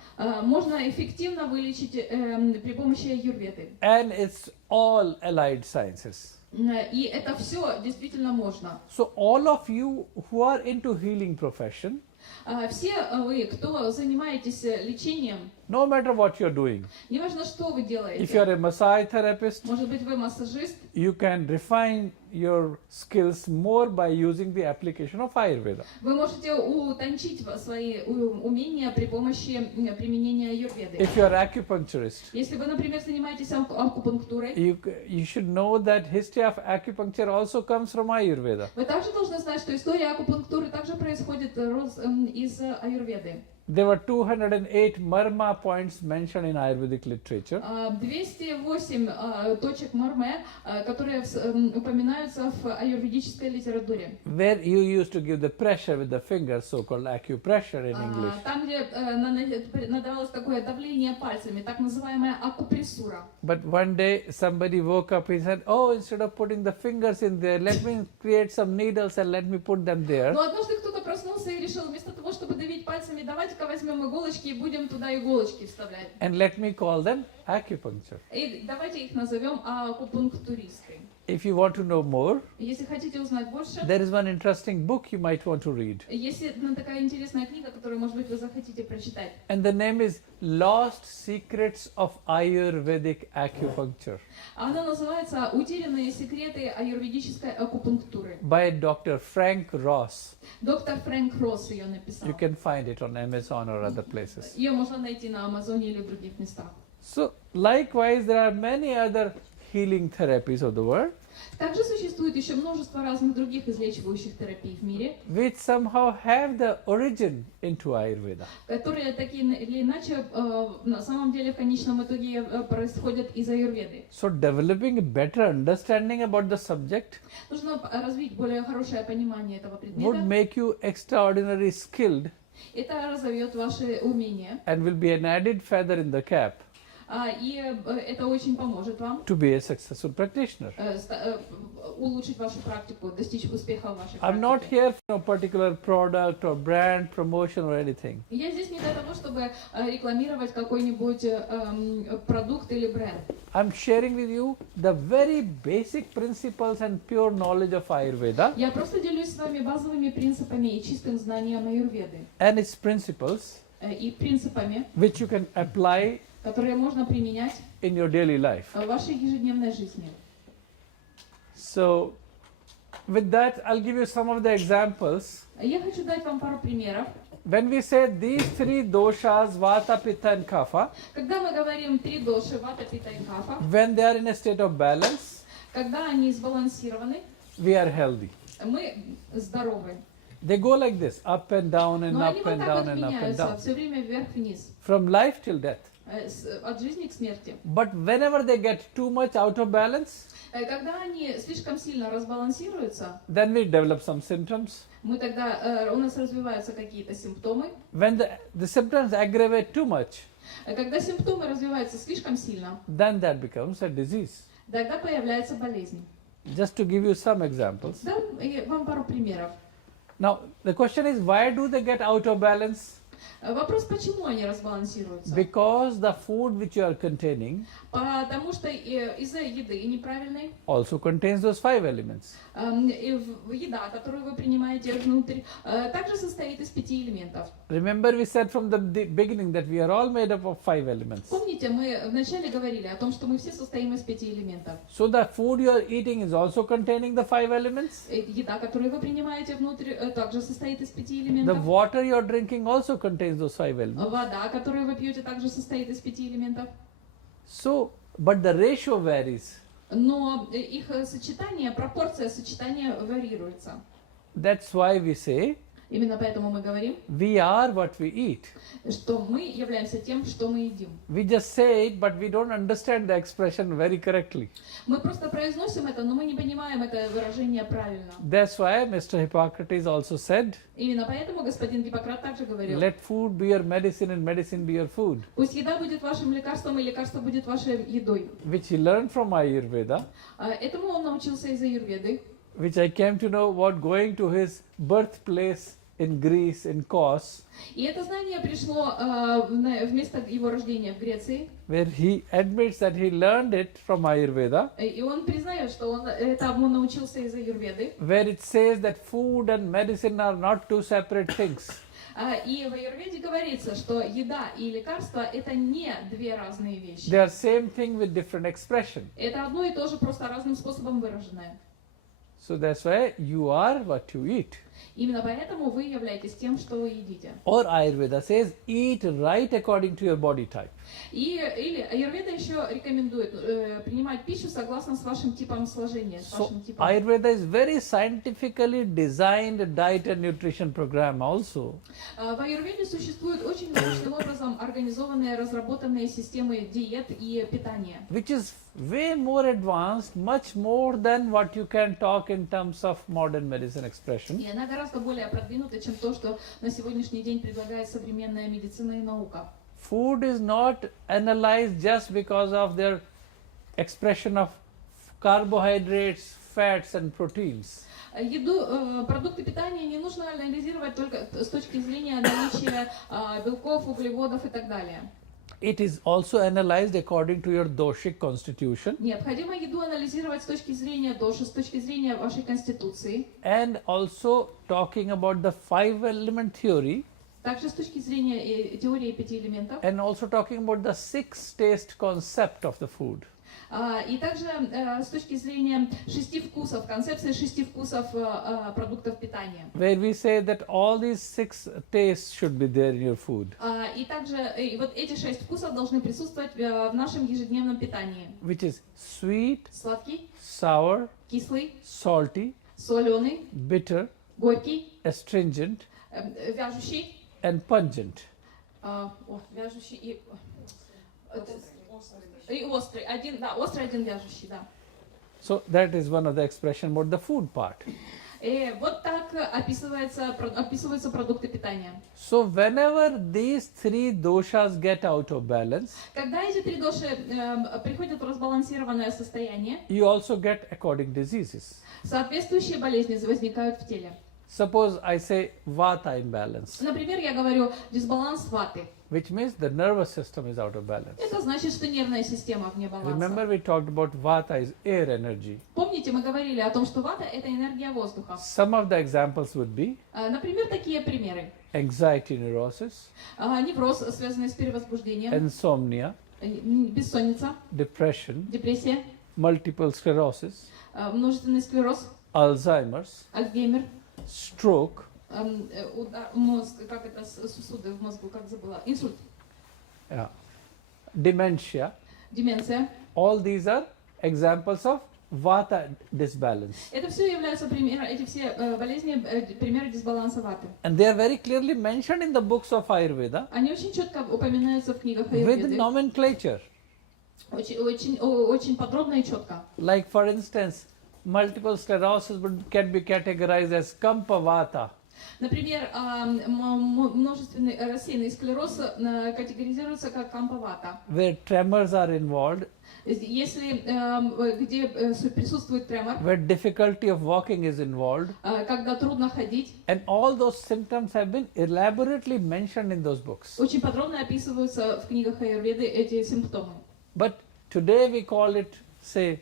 Можно эффективно вылечить при помощи аюрведы. And it's all allied sciences. И это все действительно можно. So all of you who are into healing profession, Все вы, кто занимаетесь лечением, no matter what you're doing, неважно, что вы if делаете, you're a massage therapist, может быть, вы массажист, you can refine your skills more by using the application of Ayurveda. вы можете утончить свои умения при помощи применения аюрведы. If you're an acupuncturist, Если вы, например, занимаетесь акупунктурой, you should know that history of acupuncture also comes from Ayurveda. вы также должны знать, что история акупунктуры также происходит из аюрведы. There were 208 marma points mentioned in Ayurvedic literature. 208 точек марме, которые упоминаются в аюрведической литературе. Where you used to give the pressure with the fingers, so-called acupressure in English. Там, где надавалось такое давление пальцами, так называемая акупрессура. But one day somebody woke up, he said, oh, instead of putting the fingers in there, let me create some needles and let me put them there. Но однажды кто-то проснулся и решил, вместо того, чтобы давить пальцами, давайте-ка возьмем иголочки и будем туда иголочки вставлять. And let me call them acupuncture. И давайте их назовем акупунктуристкой. If you want to know more, Если хотите узнать больше, there is one interesting book you might want to read. есть такая интересная книга, которую, может быть, вы захотите прочитать. And the name is Lost Secrets of Ayurvedic Acupuncture Она называется «Утерянные секреты аюрведической акупунктуры». by Dr. Frank Ross. Доктор Фрэнк Росс ее написал. You can find it on Amazon or other places. Ее можно найти на Амазоне или в других местах. So, likewise, there are many other healing therapies of the world Также существует еще множество разных других излечивающих терапий в мире, which somehow have the origin into Ayurveda. которые такие или иначе на самом деле в конечном итоге происходят из аюрведы. So, developing a better understanding about the subject Нужно развить более хорошее понимание этого would предмета. make you extraordinarily skilled Это разовьет ваши умения, and will be an added feather in the cap и это очень поможет вам to be a successful practitioner. улучшить вашу практику, достичь успеха в вашей I'm not практике. here for a particular product or brand promotion or anything. Я здесь не для того, чтобы рекламировать какой-нибудь продукт или бренд. I'm sharing with you the very basic principles and pure knowledge of Ayurveda Я просто делюсь с вами базовыми принципами и чистым знанием аюрведы and its principles и принципами, which you can apply которые можно применять in your daily life. в вашей ежедневной жизни. So, with that, I'll give you some of the examples. Я хочу дать вам пару примеров. When we say these three doshas, Vata, Pitta and Kapha, Когда мы говорим три доши, вата, пита и кафа, when they are in a state of balance, когда они сбалансированы, we are healthy. мы здоровы. They go like this, up and down and Но они up вот and так down вот and up and меняются, down, все время вверх-вниз, from life till death. от жизни к смерти. But whenever they get too much out of balance, Когда они слишком сильно разбалансируются, then we develop some symptoms. мы тогда, у нас развиваются какие-то симптомы. When the symptoms aggravate too much, Когда симптомы развиваются слишком сильно, then that becomes a disease. тогда появляется болезнь. Just to give you some examples. Дам вам пару примеров. Now, the question is, why do they get out of balance? Вопрос, почему они разбалансируются? Because the food which you are containing Потому что из-за еды неправильной, also contains those 5 elements. еда, которую вы принимаете внутрь, также состоит из 5 элементов. Remember we said from the beginning that we are all made up of 5 elements. Помните, мы вначале говорили о том, что мы все состоим из 5 элементов. So the food you are eating is also containing the 5 elements. Еда, которую вы принимаете внутрь, также состоит из 5 The элементов. water you are drinking also contains those 5 elements. Вода, которую вы пьете, также состоит из 5 элементов. So, but the ratio varies. Но их сочетание, пропорция сочетания варьируется. That's why we say Именно поэтому мы говорим, we are what we eat. что мы являемся тем, что мы едим. We just say it, but we don't understand the expression very correctly. Мы просто произносим это, но мы не понимаем это выражение правильно. That's why Mr. Hippocrates also said, Именно поэтому господин Гиппократ также говорил, let food be your medicine and medicine be your food, пусть еда будет вашим лекарством, и лекарство будет вашей едой. which he learned from Ayurveda, Этому он научился из аюрведы, which I came to know what going to his birthplace in Greece, in Kos, И это знание пришло вместо его рождения в Греции. where he admits that he learned it from Ayurveda, И он признает, что он этому научился из аюрведы. where it says that food and medicine are not two separate things. И в аюрведе говорится, что еда и лекарства — это не две разные вещи. They are same thing with different expression. Это одно и то же, просто разным способом выраженное. So that's why you are what you eat. Именно поэтому вы являетесь тем, что вы едите. Or Ayurveda says, eat right according to your body type. Или аюрведа еще рекомендует принимать пищу согласно с вашим типом сложения, с So вашим типом. Ayurveda is very scientifically designed diet and nutrition program also. В аюрведе существуют очень научным образом организованные, разработанные системы диет и питания, Which is way more advanced, much more than what you can talk in terms of modern medicine expression. и она гораздо более продвинута, чем то, что на сегодняшний день предлагает современная медицина и наука. Food is not analyzed just because of their expression of carbohydrates, fats and proteins. Продукты питания не нужно анализировать только с точки зрения наличия белков, углеводов и так далее. It is also analyzed according to your doshic constitution Необходимо еду анализировать с точки зрения доши, с точки зрения вашей конституции, and also talking about the 5-element theory также с точки зрения теории 5 элементов, and also talking about the 6 taste concept of the food. и также с точки зрения 6 вкусов, концепции 6 вкусов продуктов питания. Where we say that all these 6 tastes should be there in your food, И также вот эти 6 вкусов должны присутствовать в нашем ежедневном питании. which is sweet, Сладкий, sour, кислый, salty, соленый, bitter, горький, astringent вяжущий, and pungent. Вяжущий и острый. Острый, один вяжущий, да. So that is one of the expression about the food part. Вот так описываются продукты питания. So whenever these 3 doshas get out of balance, Когда эти 3 доши приходят в разбалансированное состояние, you also get aquatic diseases. соответствующие болезни возникают в теле. Suppose I say vata imbalance, Например, я говорю дисбаланс ваты. which means the nervous system is out of balance. Это значит, что нервная система вне Remember баланса. we talked about vata is air energy. Помните, мы говорили о том, что вата — это энергия воздуха. Some of the examples would be Например, такие примеры. anxiety neurosis, Невроз, связанный с перевозбуждением, insomnia, бессонница, depression, депрессия, multiple sclerosis, множественный склероз, Alzheimer's, Альцгеймер, stroke, мозг, как это, сосуды в мозгу, как забыла, инсульт, yeah, dementia. деменция. All these are examples of vata disbalance. Это все являются примеры, эти все болезни, примеры дисбаланса ваты. And they are very clearly mentioned in the books of Ayurveda Они очень четко упоминаются в книгах with аюрведы, nomenclature. очень подробно и четко. Like for instance, multiple sclerosis can be categorized as Kampavata. Например, множественный рассеянный склероз категоризируется как кампавата. Where tremors are involved, Если где присутствует тремор, where difficulty of walking is involved, когда трудно ходить, and all those symptoms have been elaborately mentioned in those books. очень подробно описываются в книгах аюрведы эти симптомы. But today we call it, say,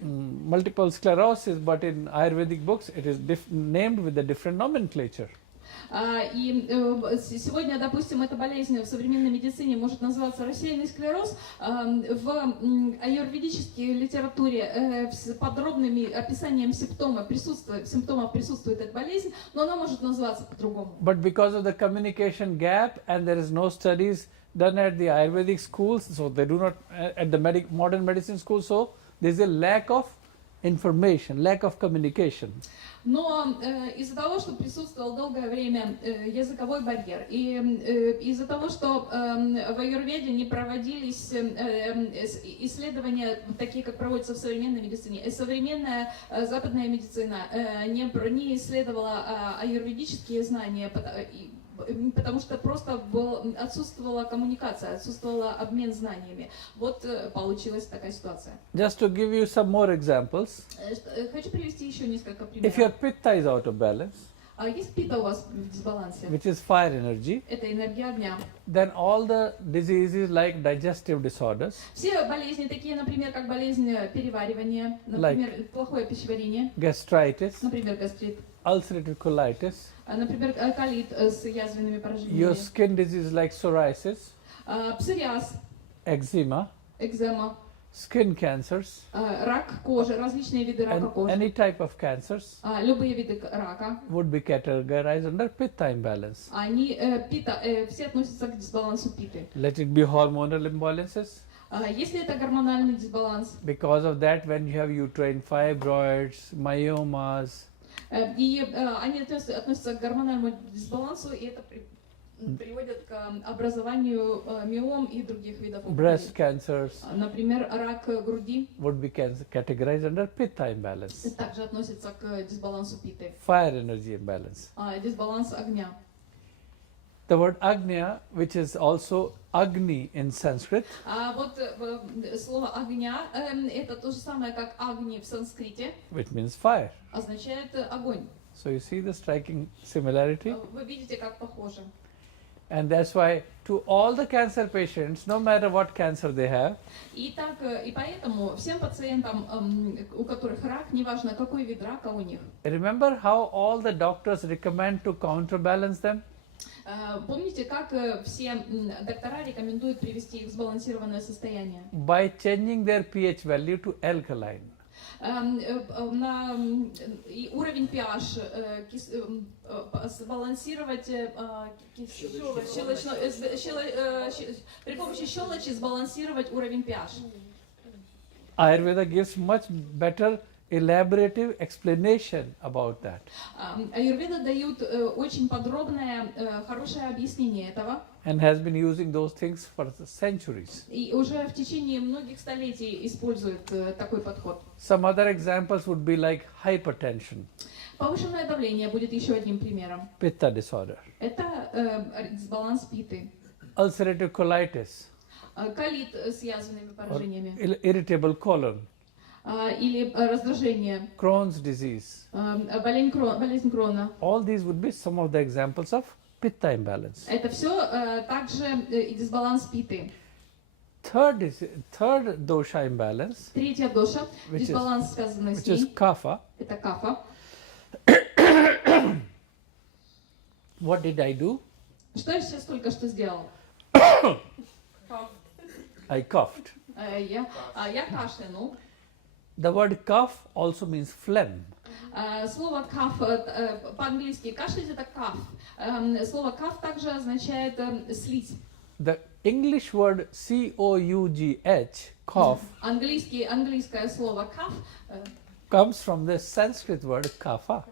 multiple sclerosis, but in Ayurvedic books it is named with a different nomenclature. И сегодня, допустим, эта болезнь в современной медицине может называться рассеянный склероз. В аюрведической литературе с подробным описанием симптомов присутствует эта болезнь, но она может называться по-другому. But because of the communication gap and there is no studies done at the Ayurvedic schools, so they do not at the modern medicine schools, so there is a lack of information, lack of communication. Но из-за того, что присутствовал долгое время языковой барьер, и из-за того, что в аюрведе не проводились исследования, такие, как проводятся в современной медицине, современная западная медицина не исследовала аюрведические знания, потому что просто отсутствовала коммуникация, отсутствовал обмен знаниями. Вот получилась такая ситуация. Just to give you some more examples, Хочу привести еще несколько if your примеров. pitta is out of balance, А есть пита у вас в дисбалансе? which is fire energy, Это энергия огня. then all the diseases like digestive disorders, Все болезни такие, например, как болезнь переваривания, например, плохое пищеварение, gastritis, например, гастрит, ulcerative colitis, например, колит с язвенными your поражениями, skin disease like psoriasis, псориаз, eczema, экзема, skin cancers, рак кожи, различные виды рака and кожи, any type of cancers любые виды рака, would be categorized under pitta imbalance. они пита, все относятся к дисбалансу питы. Let it be hormonal imbalances. Если это гормональный дисбаланс, Because of that, when you have uterine fibroids, myomas, и они относятся к гормональному дисбалансу, и это приводит к образованию миом и других видов breast опухолей. cancers Например, рак груди would be categorized under pitta imbalance. также относится к дисбалансу питы. Fire energy imbalance. Дисбаланс огня. The word agnya, which is also agni in Sanskrit, Вот слово огня, это то же самое, как агни в санскрите, which means fire. означает огонь. So you see the striking similarity. Вы видите, как похоже. And that's why to all the cancer patients, no matter what cancer they have, И поэтому всем пациентам, у которых рак, неважно какой вид рака у них, remember how all the doctors recommend to counterbalance them? помните, как все доктора рекомендуют привести их в сбалансированное состояние? By changing their pH value to alkaline. И уровень pH сбалансировать при помощи щелочи сбалансировать уровень pH. Ayurveda gives much better elaborative explanation about that. Аюрведа дают очень подробное, хорошее объяснение этого. And has been using those things for centuries. И уже в течение многих столетий используют такой подход. Some other examples would be like hypertension, Повышенное давление будет еще одним примером. pitta disorder, Это дисбаланс питы. ulcerative colitis, Колит с язвенными поражениями. irritable colon, Или раздражение, Crohn's disease. болезнь Крона. All these would be some of the examples of pitta imbalance. Это все также и дисбаланс питы. Third dosha imbalance, Третья доша, Which is- дисбаланс, связанный с which is ней, kapha. это кафа. What did I do? Что я сейчас только что сделал? I coughed. Я кашлянул. The word cough also means phlegm. Слово каф, по-английски кашлять это каф. Слово каф также означает слизь. The English word C-O-U-G-H, cough, Английское слово каф comes from the Sanskrit word kapha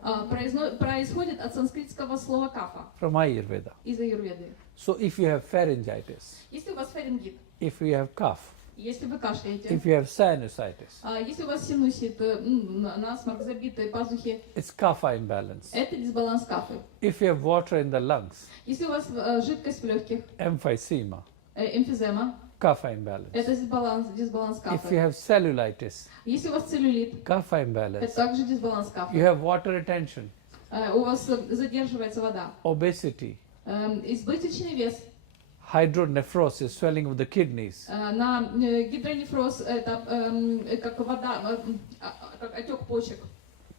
происходит от санскритского слова кафа from Ayurveda. из аюрведы. So if you have pharyngitis, Если у вас фарингит, if you have cough, если вы кашляете, if you have sinusitis, если у вас синусит, насморк, забитые пазухи, it's kapha imbalance. это дисбаланс кафы. If you have water in the lungs, Если у вас жидкость в легких, emphysema, эмфизема, kapha imbalance. это дисбаланс If you кафы. have cellulitis, Если у вас целлюлит, kapha это imbalance. также дисбаланс You кафы. have water retention, У вас задерживается вода. obesity, Избыточный вес. hydronephrosis, swelling of the kidneys, На гидронефроз это как вода, как отек почек.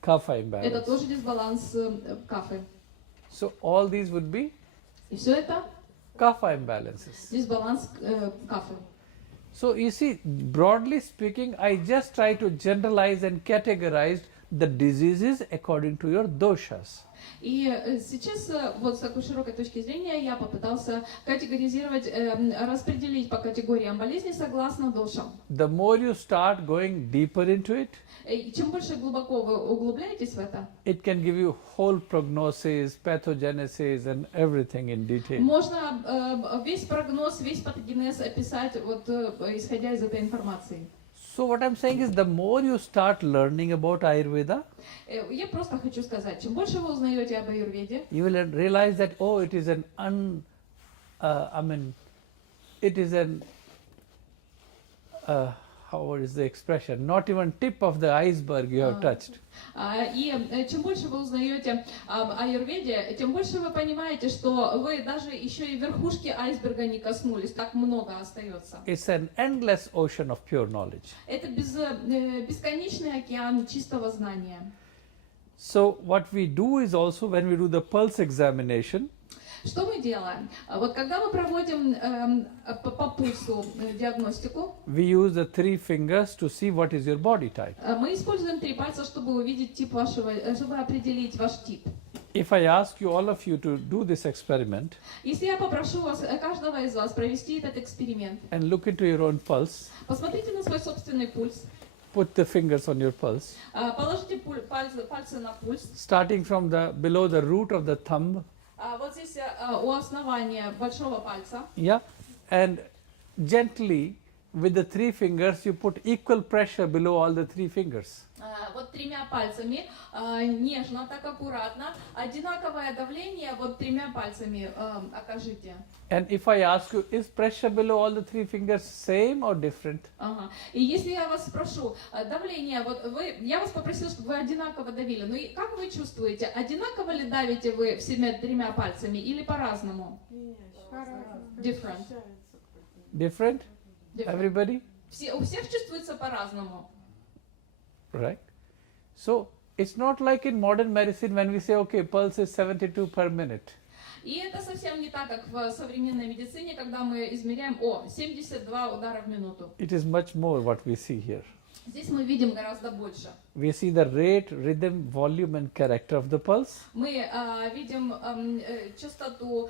kapha Это imbalance. тоже дисбаланс кафы. So all these would be И все это kapha imbalances. дисбаланс кафы. So you see, broadly speaking, I just try to generalize and categorize the diseases according to your doshas. И сейчас вот с такой широкой точки зрения я попытался категоризировать, распределить по категориям болезней согласно дошам. The more you start going deeper into it, И чем больше глубоко вы углубляетесь в это, it can give you whole prognosis, pathogenesis and everything in detail. можно весь прогноз, весь патогенез описать, вот исходя из этой информации. So what I'm saying is the more you start learning about Ayurveda, Я просто хочу сказать, чем больше вы узнаете об аюрведе, you will realize that, oh, it is it is an, how is the expression? Not even tip of the iceberg you have touched. И чем больше вы узнаете об аюрведе, тем больше вы понимаете, что вы даже еще и верхушки айсберга не коснулись, так много остается. It's an endless ocean of pure knowledge. Это бесконечный океан чистого знания. So what we do is also when we do the pulse examination, Что мы делаем? Вот когда мы проводим по пульсу диагностику, we use the 3 fingers to see what is your body type. мы используем 3 пальца, чтобы увидеть тип вашего, чтобы определить ваш тип. If I ask you, all of you, to do this experiment Если я попрошу вас, каждого из вас провести этот эксперимент, and look into your own pulse, посмотрите на свой собственный пульс, put the fingers on your pulse, положите пальцы на пульс, starting from below the root of the thumb, вот здесь у основания большого пальца, yeah, and gently with the 3 fingers you put equal pressure below all the 3 fingers. вот 3 пальцами, нежно, так аккуратно, одинаковое давление вот 3 пальцами окажите. And if I ask you, is pressure below all the 3 fingers same or different? Ага. И если я вас спрошу, давление, вот я вас попросила, чтобы вы одинаково давили, но как вы чувствуете, одинаково ли давите вы всеми 3 пальцами или по-разному? Different. Different? Everybody? У всех чувствуется по-разному. Right? So it's not like in modern medicine when we say, okay, pulse is 72 per minute. И это совсем не так, как в современной медицине, когда мы измеряем 72 удара в минуту. It is much more what we see here. Здесь мы видим гораздо больше. We see the rate, rhythm, volume and character of the pulse. Мы видим частоту,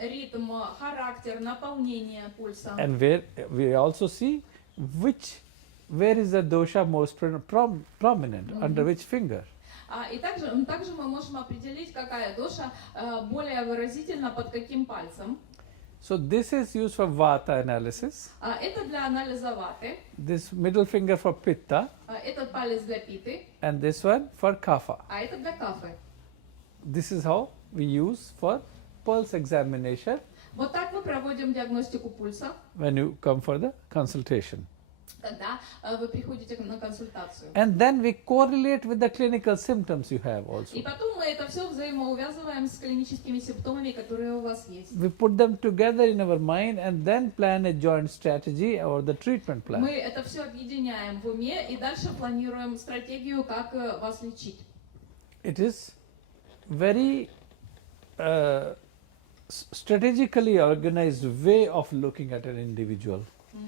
ритм, характер, наполнение пульса. And where we also see where is the dosha most prominent, under which finger. И также мы можем определить, какая доша более выразительна под каким пальцем. So this is used for vata analysis. Это для анализа ваты. This middle finger for pitta. Этот палец для питы. And this one for kapha. А это для кафы. This is how we use for pulse examination Вот так мы проводим диагностику пульса, when you come for the consultation. когда вы приходите на консультацию. And then we correlate with the clinical symptoms you have also. И потом мы это все взаимоувязываем с клиническими симптомами, которые у вас есть. We put them together in our mind and then plan a joint strategy or the treatment plan. Мы это все объединяем в уме и дальше планируем стратегию, как вас лечить. It is very strategically organized way of looking at an individual.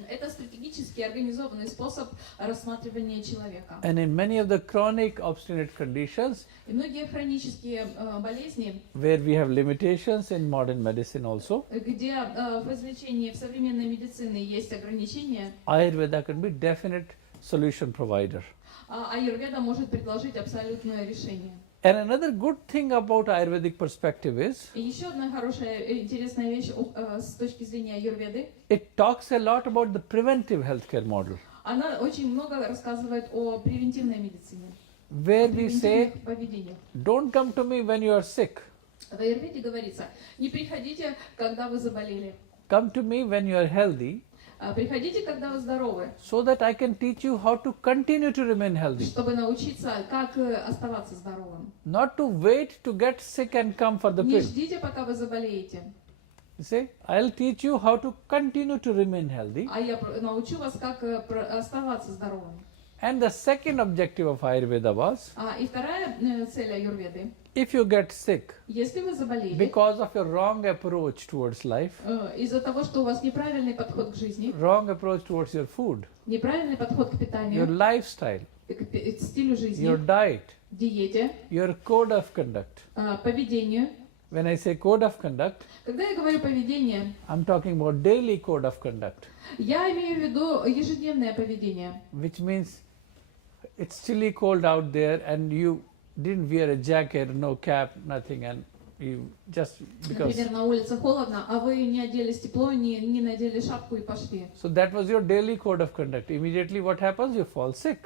Это стратегически организованный способ рассматривания человека. And in many of the chronic obstinate conditions, И многие хронические болезни, where we have limitations in modern medicine also, где в излечении в современной медицине есть ограничения, Ayurveda can be definite solution provider. аюрведа может предложить абсолютное решение. And another good thing about Ayurvedic perspective is, И еще одна хорошая, интересная вещь с точки зрения аюрведы, it talks a lot about the preventive healthcare model, она очень много рассказывает о превентивной медицине, where we say, превентивных поведениях. don't come to me when you are sick, В аюрведе говорится, не приходите, когда вы заболели, come to me when you are healthy, приходите, когда вы здоровы, so that I can teach you how to continue to remain healthy. чтобы научиться, как оставаться здоровым. Not to wait to get sick and come for the Не pill. ждите, пока вы заболеете, You say, I'll teach you how to continue to remain healthy. а я научу вас, как оставаться здоровым. And the second objective of Ayurveda was, И вторая цель аюрведы, if you get sick если вы заболели, because of your wrong approach towards life, из-за того, что у вас неправильный подход к жизни, wrong approach towards your food, неправильный подход к your питанию, lifestyle, к стилю жизни, your diet, диете, your code of conduct. поведению. When I say code of conduct, Когда я говорю поведение, I'm talking about daily code of conduct, я имею в виду ежедневное поведение. which means it's chilly cold out there and you didn't wear a jacket, no cap, nothing, and you just because. Например, на улице холодно, а вы не оделись тепло, не надели шапку и пошли. So that was your daily code of conduct. Immediately what happens? You fall sick.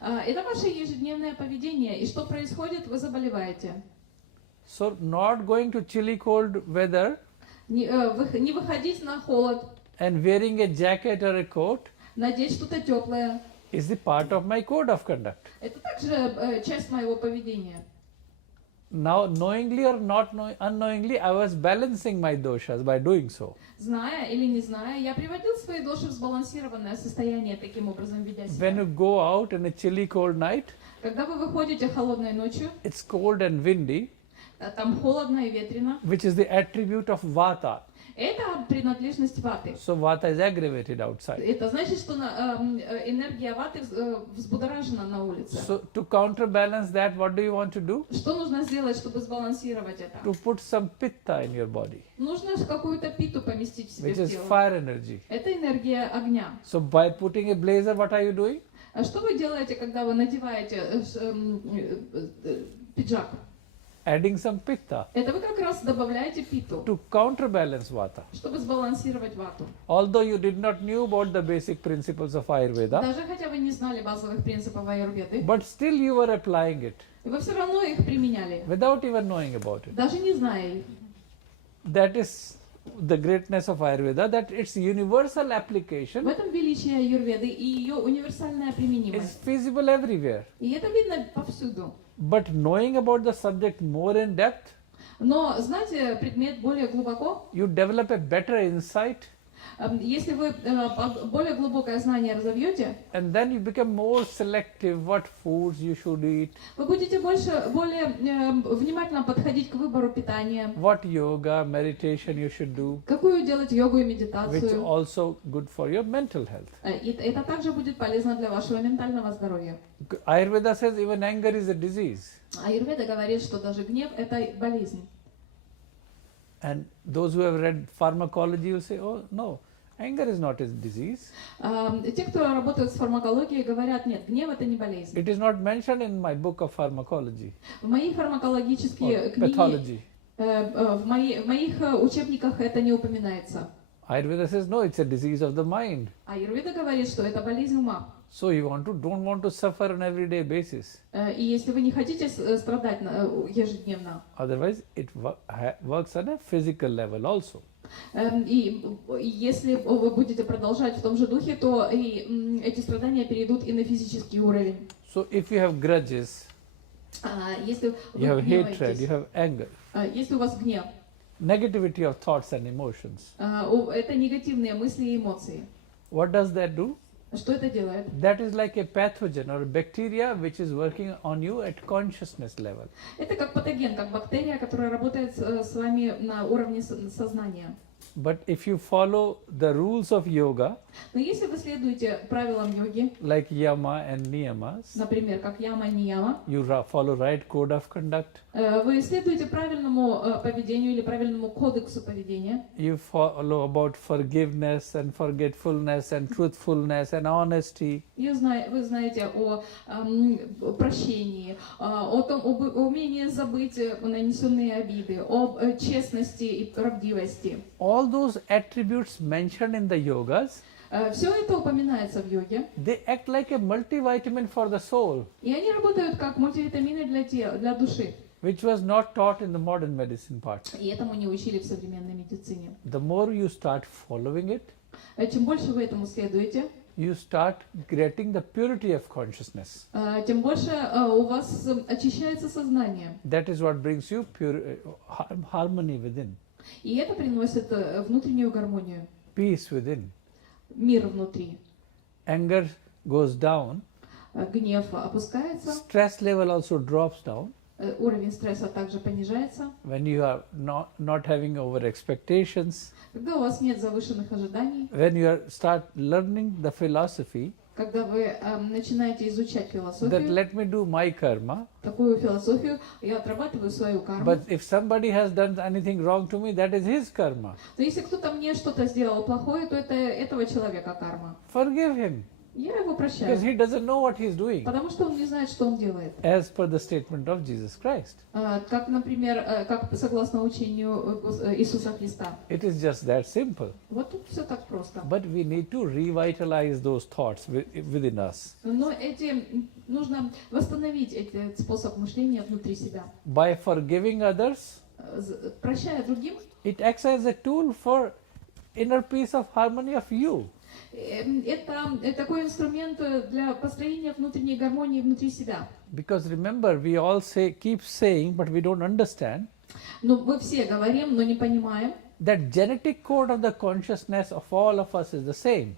Это ваше ежедневное поведение. И что происходит? Вы заболеваете. So not going to chilly cold weather Не выходить на холод, and wearing a jacket or a coat Надеть что-то теплое. is the part of my code of conduct. Это также часть моего поведения. Now, knowingly or not unknowingly, I was balancing my doshas by doing so. Зная или не зная, я приводил свои доши в сбалансированное состояние, таким образом ведя When себя. you go out in a chilly cold night, Когда вы выходите холодной ночью, it's cold and windy, там холодно и ветрено, which is the attribute of vata. это принадлежность ваты. So vata is aggravated outside. Это значит, что энергия ваты взбудоражена на улице. So to counterbalance that, what do you want to do? Что нужно сделать, чтобы сбалансировать это? To put some pitta in your body, Нужно какую-то питу поместить в себе which в is тело. fire energy. Это энергия огня. So by putting a blazer, what are you doing? А что вы делаете, когда вы надеваете пиджак? Adding some pitta Это вы как раз добавляете питу, to counterbalance vata. чтобы сбалансировать вату. Although you did not knew about the basic principles of Ayurveda, Даже хотя вы не знали базовых принципов аюрведы, but still you were applying it вы все равно их применяли, without even knowing about it. даже не зная их. That is the greatness of Ayurveda, that its universal В application этом величие аюрведы и ее универсальная is применимость. feasible everywhere. И это видно повсюду. But knowing about the subject more in depth, Но знать предмет более глубоко, you develop a better insight, если вы более глубокое знание разовьете, and then you become more selective what foods you should eat, вы будете более внимательно подходить к выбору питания, what yoga, meditation you should do, какую делать йогу и which медитацию. also good for your mental health. И это также будет полезно для вашего ментального здоровья. Ayurveda says even anger is a disease. Аюрведа говорит, что даже гнев – это болезнь. And those who have read pharmacology will say, oh no, anger is not a disease. Те, кто работают с фармакологией, говорят, нет, гнев – это не болезнь. It is not mentioned in my book of pharmacology В моих фармакологические or книги, pathology. в моих учебниках это не упоминается. Ayurveda says, no, it's a disease of the mind. Аюрведа говорит, что это болезнь ума. So you don't want to suffer on everyday basis. И если вы не хотите страдать ежедневно, Otherwise, it works on a physical level also. и если вы будете продолжать в том же духе, то и эти страдания перейдут и на физический уровень. So if you have grudges, Если вы you have hatred, гневаетесь, you have anger, если у вас гнев, negativity of thoughts and emotions, это негативные мысли и эмоции. what does that do? Что это делает? That is like a pathogen or a bacteria which is working on you at consciousness level. Это как патоген, как бактерия, которая работает с вами на уровне сознания. But if you follow the rules of yoga, Но если вы следуете правилам йоги, like yama and niyamas, например, как яма и нияма, you follow right code of conduct, вы следуете правильному поведению или правильному кодексу поведения, you follow about forgiveness and forgetfulness and truthfulness and honesty, и вы знаете о прощении, об умении забыть нанесенные обиды, об честности и правдивости. all those attributes mentioned in the yogas, Все это упоминается в йоге, they act like a multivitamin for the soul, и они работают как мультивитамины для тела, для души. which was not taught in the modern medicine part. И этому не учили в современной медицине. The more you start following it, Чем больше вы этому следуете, you start getting the purity of consciousness. тем больше у вас очищается сознание. That is what brings you harmony within, И это приносит внутреннюю гармонию, peace within. мир внутри. Anger goes down, Гнев опускается, stress level also drops down уровень стресса также понижается. when you are not having over expectations, Когда у вас нет завышенных ожиданий, when you start learning the philosophy когда вы начинаете изучать that философию, let me do my karma, такую философию, я отрабатываю свою карму. but if somebody has done anything wrong to me, that is his karma. Но если кто-то мне что-то сделал плохое, то это этого человека карма. Forgive him, Я его because прощаю, he doesn't know what he's doing, потому что он не знает, что он делает. as per the statement of Jesus Christ. Как, например, как согласно учению Иисуса Христа. It is just that simple. Вот тут все так просто. But we need to revitalize those thoughts within us Но нужно восстановить этот способ мышления внутри себя. by forgiving others. Прощая другим, It acts as a tool for inner peace of harmony of you. Это такой инструмент для построения внутренней гармонии внутри себя. Because remember, we all keep saying, but we don't understand, Но мы все говорим, но не понимаем, that genetic code of the consciousness of all of us is the same.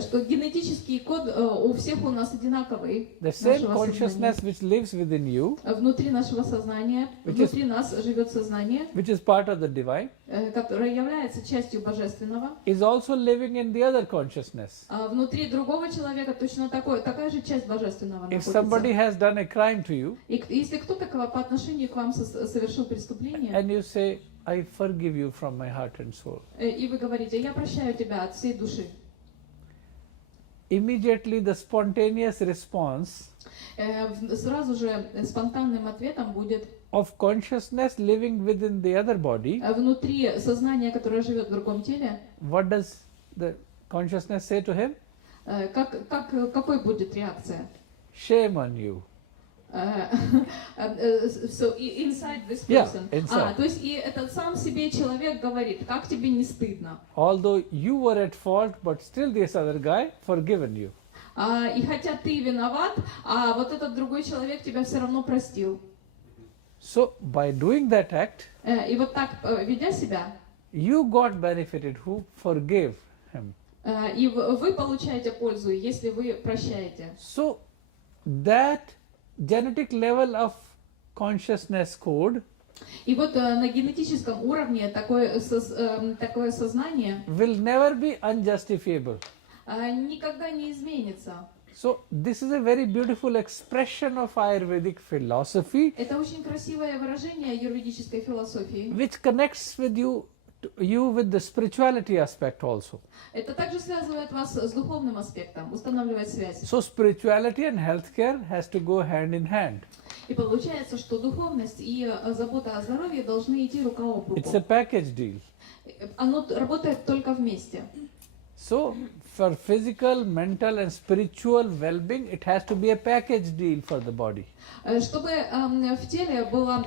что генетический код у всех у нас одинаковый. The same нашего consciousness сознания. which lives within you, Внутри нашего сознания, внутри нас живет сознание, which is part of the divine, которое является частью божественного. is also living in the other consciousness. А внутри другого человека точно такая же часть божественного If somebody находится. has done a crime to you, И если кто-то по отношению к вам совершил преступление, and you say, I forgive you from my heart and soul, и вы говорите, я прощаю тебя от всей души, immediately the spontaneous response сразу же спонтанным ответом будет of consciousness living within the other body, внутри сознания, которое живет в другом теле, what does the consciousness say to him? какой будет реакция? Shame on you. So inside this Yeah, person. inside. То есть и этот сам себе человек говорит, как тебе не стыдно? Although you were at fault, but still this other guy forgiven you. И хотя ты виноват, а вот этот другой человек тебя все равно простил. So by doing that act, И вот так, ведя себя, you got benefited who forgave him. и вы получаете пользу, если вы прощаете. So that genetic level of consciousness code И вот на генетическом уровне такое сознание will never be unjustifiable. никогда не изменится. So this is a very beautiful expression of Ayurvedic philosophy, Это очень красивое выражение юридической философии. which connects with you with the spirituality aspect also. Это также связывает вас с духовным аспектом, устанавливает связь. So spirituality and healthcare has to go hand in hand. И получается, что духовность и забота о здоровье должны идти рука об руку. It's a package deal. Оно работает только вместе. So for physical, mental and spiritual well-being, it has to be a package deal for the body. Чтобы в теле было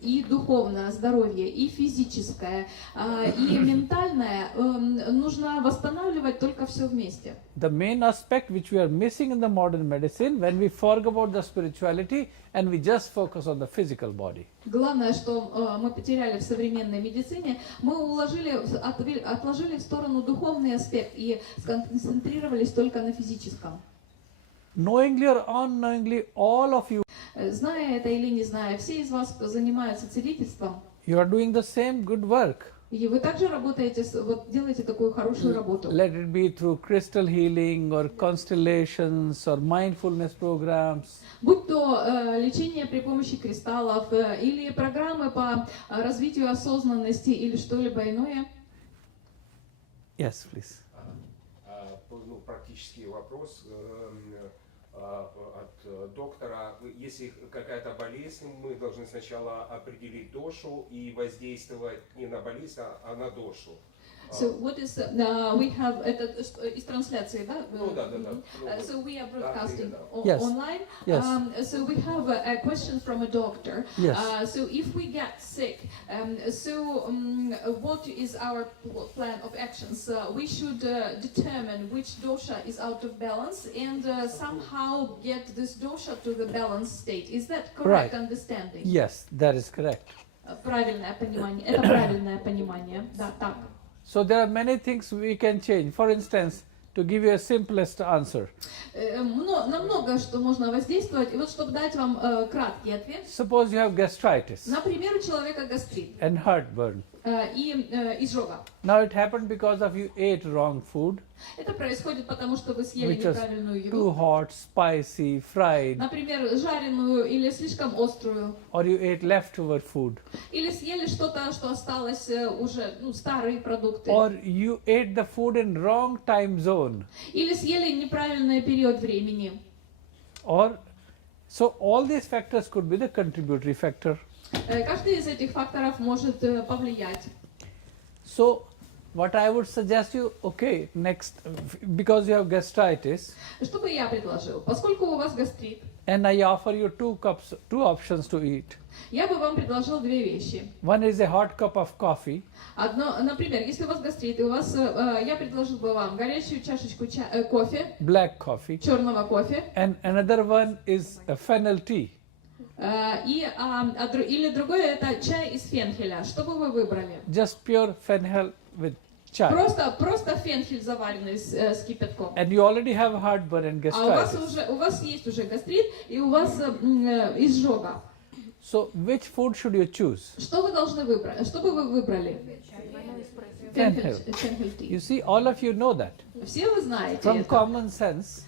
и духовное здоровье, и физическое, и ментальное, нужно восстанавливать только все вместе. The main aspect which we are missing in the modern medicine when we forget about the spirituality and we just focus on the physical body. Главное, что мы потеряли в современной медицине, мы отложили в сторону духовный аспект и сконцентрировались только на физическом. Knowingly or unknowingly, all of you, Зная это или не зная, все из вас, кто занимаются целительством, you are doing the same good work. и вы также работаете, делаете такую хорошую работу. Let it be through crystal healing or constellations or mindfulness programs. Будь то лечение при помощи кристаллов или программы по развитию осознанности или что-либо иное. Yes, please. Практический вопрос от доктора. Если какая-то болезнь, мы должны сначала определить дошу и воздействовать не на болезнь, а на дошу. So what is we have это из трансляции, да? Ну да. So we are broadcasting Yes. online. Yes. So we have a question from a doctor. Yes. So if we get sick, what is our plan of actions? We should determine which dosha is out of balance and somehow get this dosha to the balanced state. Is that correct Right. understanding? Yes, that is correct. Правильное понимание. Это правильное понимание. Да, так. So there are many things we can change. For instance, to give you a simplest answer. На много что можно воздействовать. И вот чтобы дать вам краткий ответ. Suppose you have gastritis Например, у человека гастрит and heartburn. и изжога. Now it happened because of you ate wrong food, Это происходит потому, что вы съели which was неправильную too еду. hot, spicy, fried, Например, жареную или слишком острую. or you ate leftover food, Или съели что-то, что осталось уже, старые продукты. or you ate the food in wrong time zone, Или съели неправильный период времени. or so all these factors could be the contributory factor. Каждый из этих факторов может повлиять. So what I would suggest you, okay, next, because you have gastritis, Что бы я предложил? Поскольку у вас гастрит, and I offer you two options to eat. я бы вам предложил две вещи. One is a hot cup of coffee, Одно, например, если у вас гастрит, и у вас, я предложил бы вам горячую чашечку кофе, black coffee, черного кофе, and another one is a fennel tea. или другое это чай из фенхеля. Что бы вы выбрали? Just pure fennel with chai. Просто фенхель заваренный с кипятком. And you already have heartburn and gastritis. У вас есть уже гастрит и у вас изжога. So which food should you choose? Что вы должны выбрать? Что бы вы выбрали? Fenhel. Фенхель ти. You see, all of you know that. Все вы знаете From это. common sense,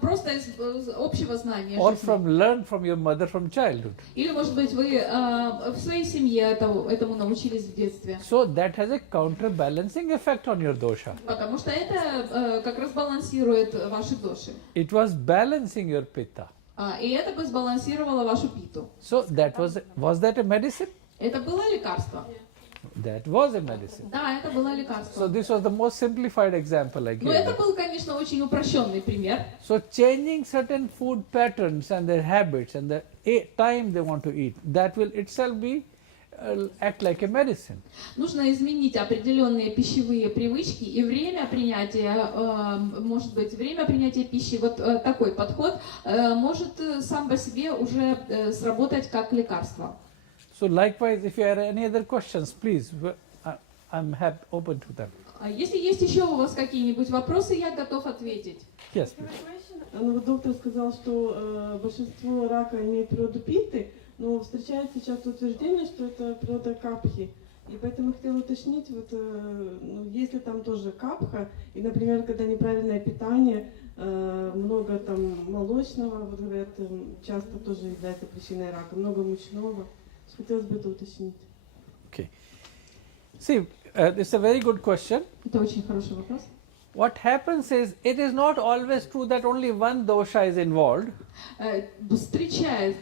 Просто из общего знания or жизни. from learn from your mother from childhood. Или, может быть, вы в своей семье этому научились в детстве. So that has a counterbalancing effect on your dosha. Потому что это как раз балансирует ваши доши. It was balancing your pitta. И это бы сбалансировало вашу питу. So that was that a medicine? Это было лекарство? That was a medicine. Да, это было So лекарство. this was the most simplified example I Но gave это you. был, конечно, очень упрощенный пример. So changing certain food patterns and their habits and the time they want to eat, that will itself be act like a medicine. Нужно изменить определенные пищевые привычки и время принятия, может быть, время принятия пищи, вот такой подход может сам по себе уже сработать как лекарство. So likewise, if you have any other questions, please, I'm open to them. Если есть еще у вас какие-нибудь вопросы, я готов ответить. Yes, please. Ну, вот доктор сказал, что большинство рака имеет природу питы, но встречается часто утверждение, что это природа капхи. И поэтому хотела уточнить, вот, если там тоже капха, и, например, когда неправильное питание, много там молочного, вот говорят, часто тоже является причиной рака, много мучного. Хотелось бы это уточнить. Okay. See, it's a very good question. Это очень хороший вопрос. What happens is, it is not always true that only one dosha is involved.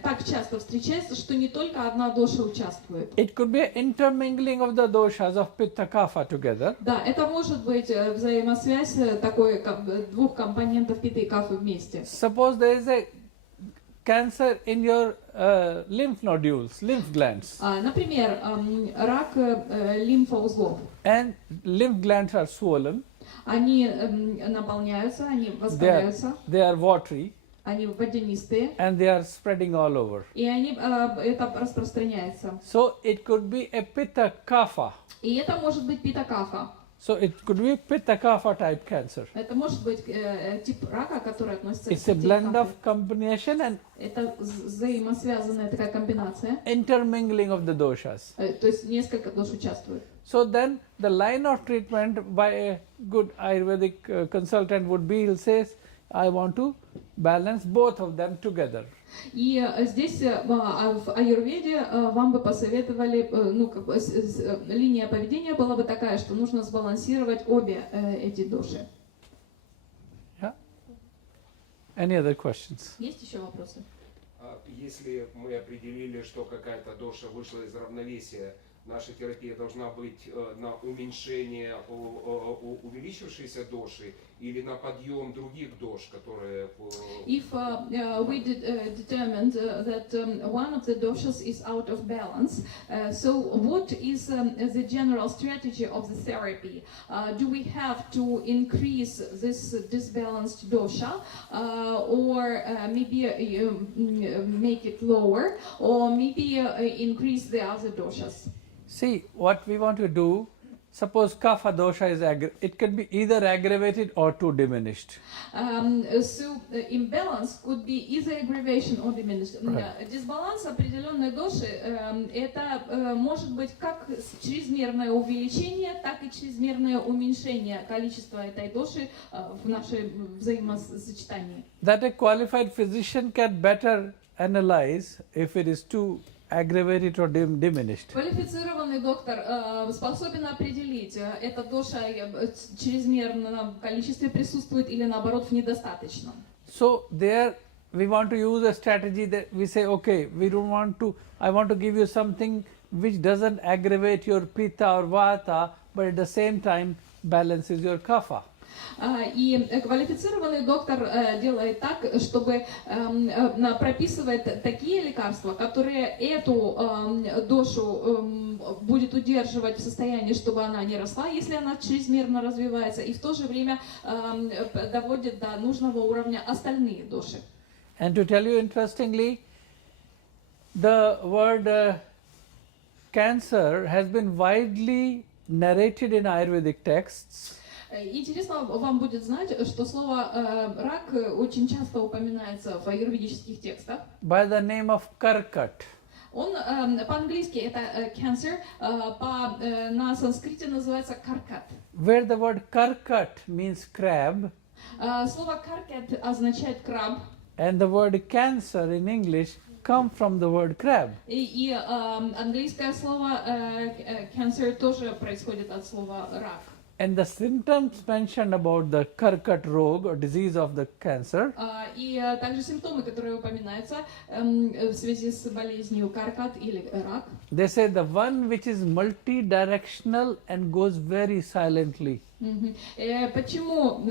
Так часто встречается, что не только одна доша участвует. It could be an intermingling of the doshas of pitta kapha together. Да, это может быть взаимосвязь такой двух компонентов питы и кафы вместе. Suppose there is a cancer in your lymph nodules, lymph glands, Например, рак лимфоузлов. and lymph glands are swollen, Они наполняются, они воспаляются, they are watery, они водянистые, and they are spreading all over. и это распространяется. So it could be a pitta kapha. И это может быть пита-кафа. So it could be pitta kapha type cancer. Это может быть тип рака, который относится It's к a пите и blend of кафе. combination and Это взаимосвязанная такая комбинация. intermingling of the doshas. То есть несколько дош участвует. So then the line of treatment by a good Ayurvedic consultant would be, he'll say, I want to balance both of them together. И здесь в аюрведе вам бы посоветовали, линия поведения была бы такая, что нужно сбалансировать обе эти доши. Yeah? Any other questions? Есть еще вопросы? Если мы определили, что какая-то доша вышла из равновесия, наша терапия должна быть на уменьшение увеличившейся доши или на подъем других дош, которые... If we determined that one of the doshas is out of balance, so what is the general strategy of the therapy? Do we have to increase this disbalanced dosha, or maybe make it lower, or maybe increase the other doshas? See, what we want to do, suppose kapha dosha is, it can be either aggravated or too diminished. So imbalance could be either aggravation or diminished. Right. Дисбаланс определенной доши это может быть как чрезмерное увеличение, так и чрезмерное уменьшение количества этой доши в нашей взаимосочетании. That a qualified physician can better analyze if it is too aggravated or diminished. Квалифицированный доктор способен определить, эта доша в чрезмерном количестве присутствует или наоборот в недостаточном. So there we want to use a strategy that we say, okay, I want to give you something which doesn't aggravate your pitta or vata, but at the same time balances your kapha. И квалифицированный доктор делает так, чтобы прописывает такие лекарства, которые эту дошу будет удерживать в состоянии, чтобы она не росла, если она чрезмерно развивается, и в то же время доводит до нужного уровня остальные доши. And to tell you interestingly, the word cancer has been widely narrated in Ayurvedic texts. Интересно вам будет знать, что слово рак очень часто упоминается в аюрведических текстах. By the name of Karkat. Он по-английски это cancer, на санскрите называется каркат. Where the word Karkat means crab, Слово каркат означает краб. and the word cancer in English come from the word crab. И английское слово cancer тоже происходит от слова рак. And the symptoms mentioned about the Karkat rog or disease of the cancer И также симптомы, которые упоминаются в связи с болезнью каркат или рак. they say the one which is multi-directional and goes very silently. Почему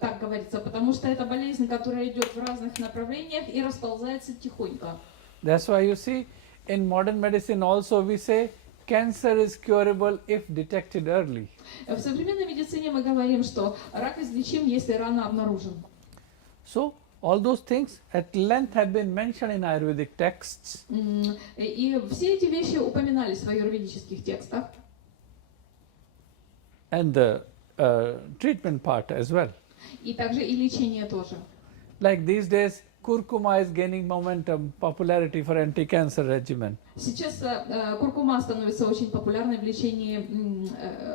так говорится? Потому что это болезнь, которая идет в разных направлениях и расползается тихонько. That's why you see in modern medicine also we say cancer is curable if detected early. В современной медицине мы говорим, что рак излечим, если рано обнаружен. So all those things at length have been mentioned in Ayurvedic texts. И все эти вещи упоминались в аюрведических текстах. And the treatment part as well. И также и лечение тоже. Like these days, curcuma is gaining momentum, popularity for anti-cancer regimen. Сейчас куркума становится очень популярной в лечении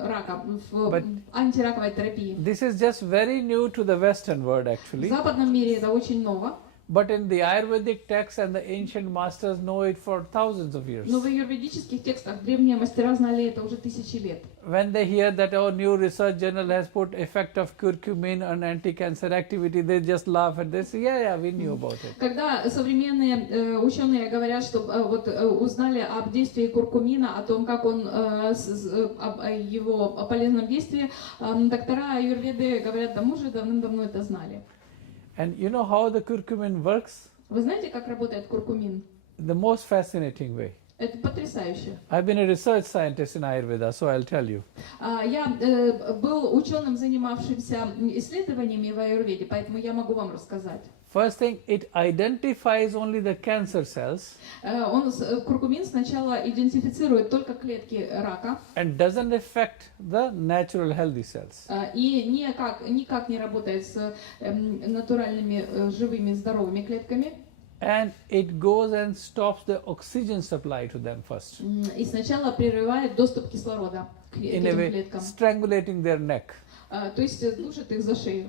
рака, в антираковой терапии. This is just very new to the Western world В actually. западном мире это очень ново, But in the Ayurvedic texts and the ancient masters know it for thousands of years. но в аюрведических текстах древние мастера знали это уже тысячи лет. When they hear that our new research journal has put effect of curcumin on anti-cancer activity, they just laugh and they say, yeah, we knew about it. Когда современные ученые говорят, что вот узнали об действии куркумина, о том, как он, о его полезном действии, доктора аюрведы говорят, да мы уже давным-давно это знали. And you know how the curcumin works? Вы знаете, как работает куркумин? The most fascinating way. Это потрясающе. I've been a research scientist in Ayurveda, so I'll tell you. Я был ученым, занимавшимся исследованиями в аюрведе, поэтому я могу вам рассказать. First thing, it identifies only the cancer cells Куркумин сначала идентифицирует только клетки рака and doesn't affect the natural healthy cells. и никак не работает с натуральными живыми здоровыми клетками. And it goes and stops the oxygen supply to them first, И сначала прерывает доступ кислорода к in a этим way клеткам. strangulating their neck. То есть душит их за шею.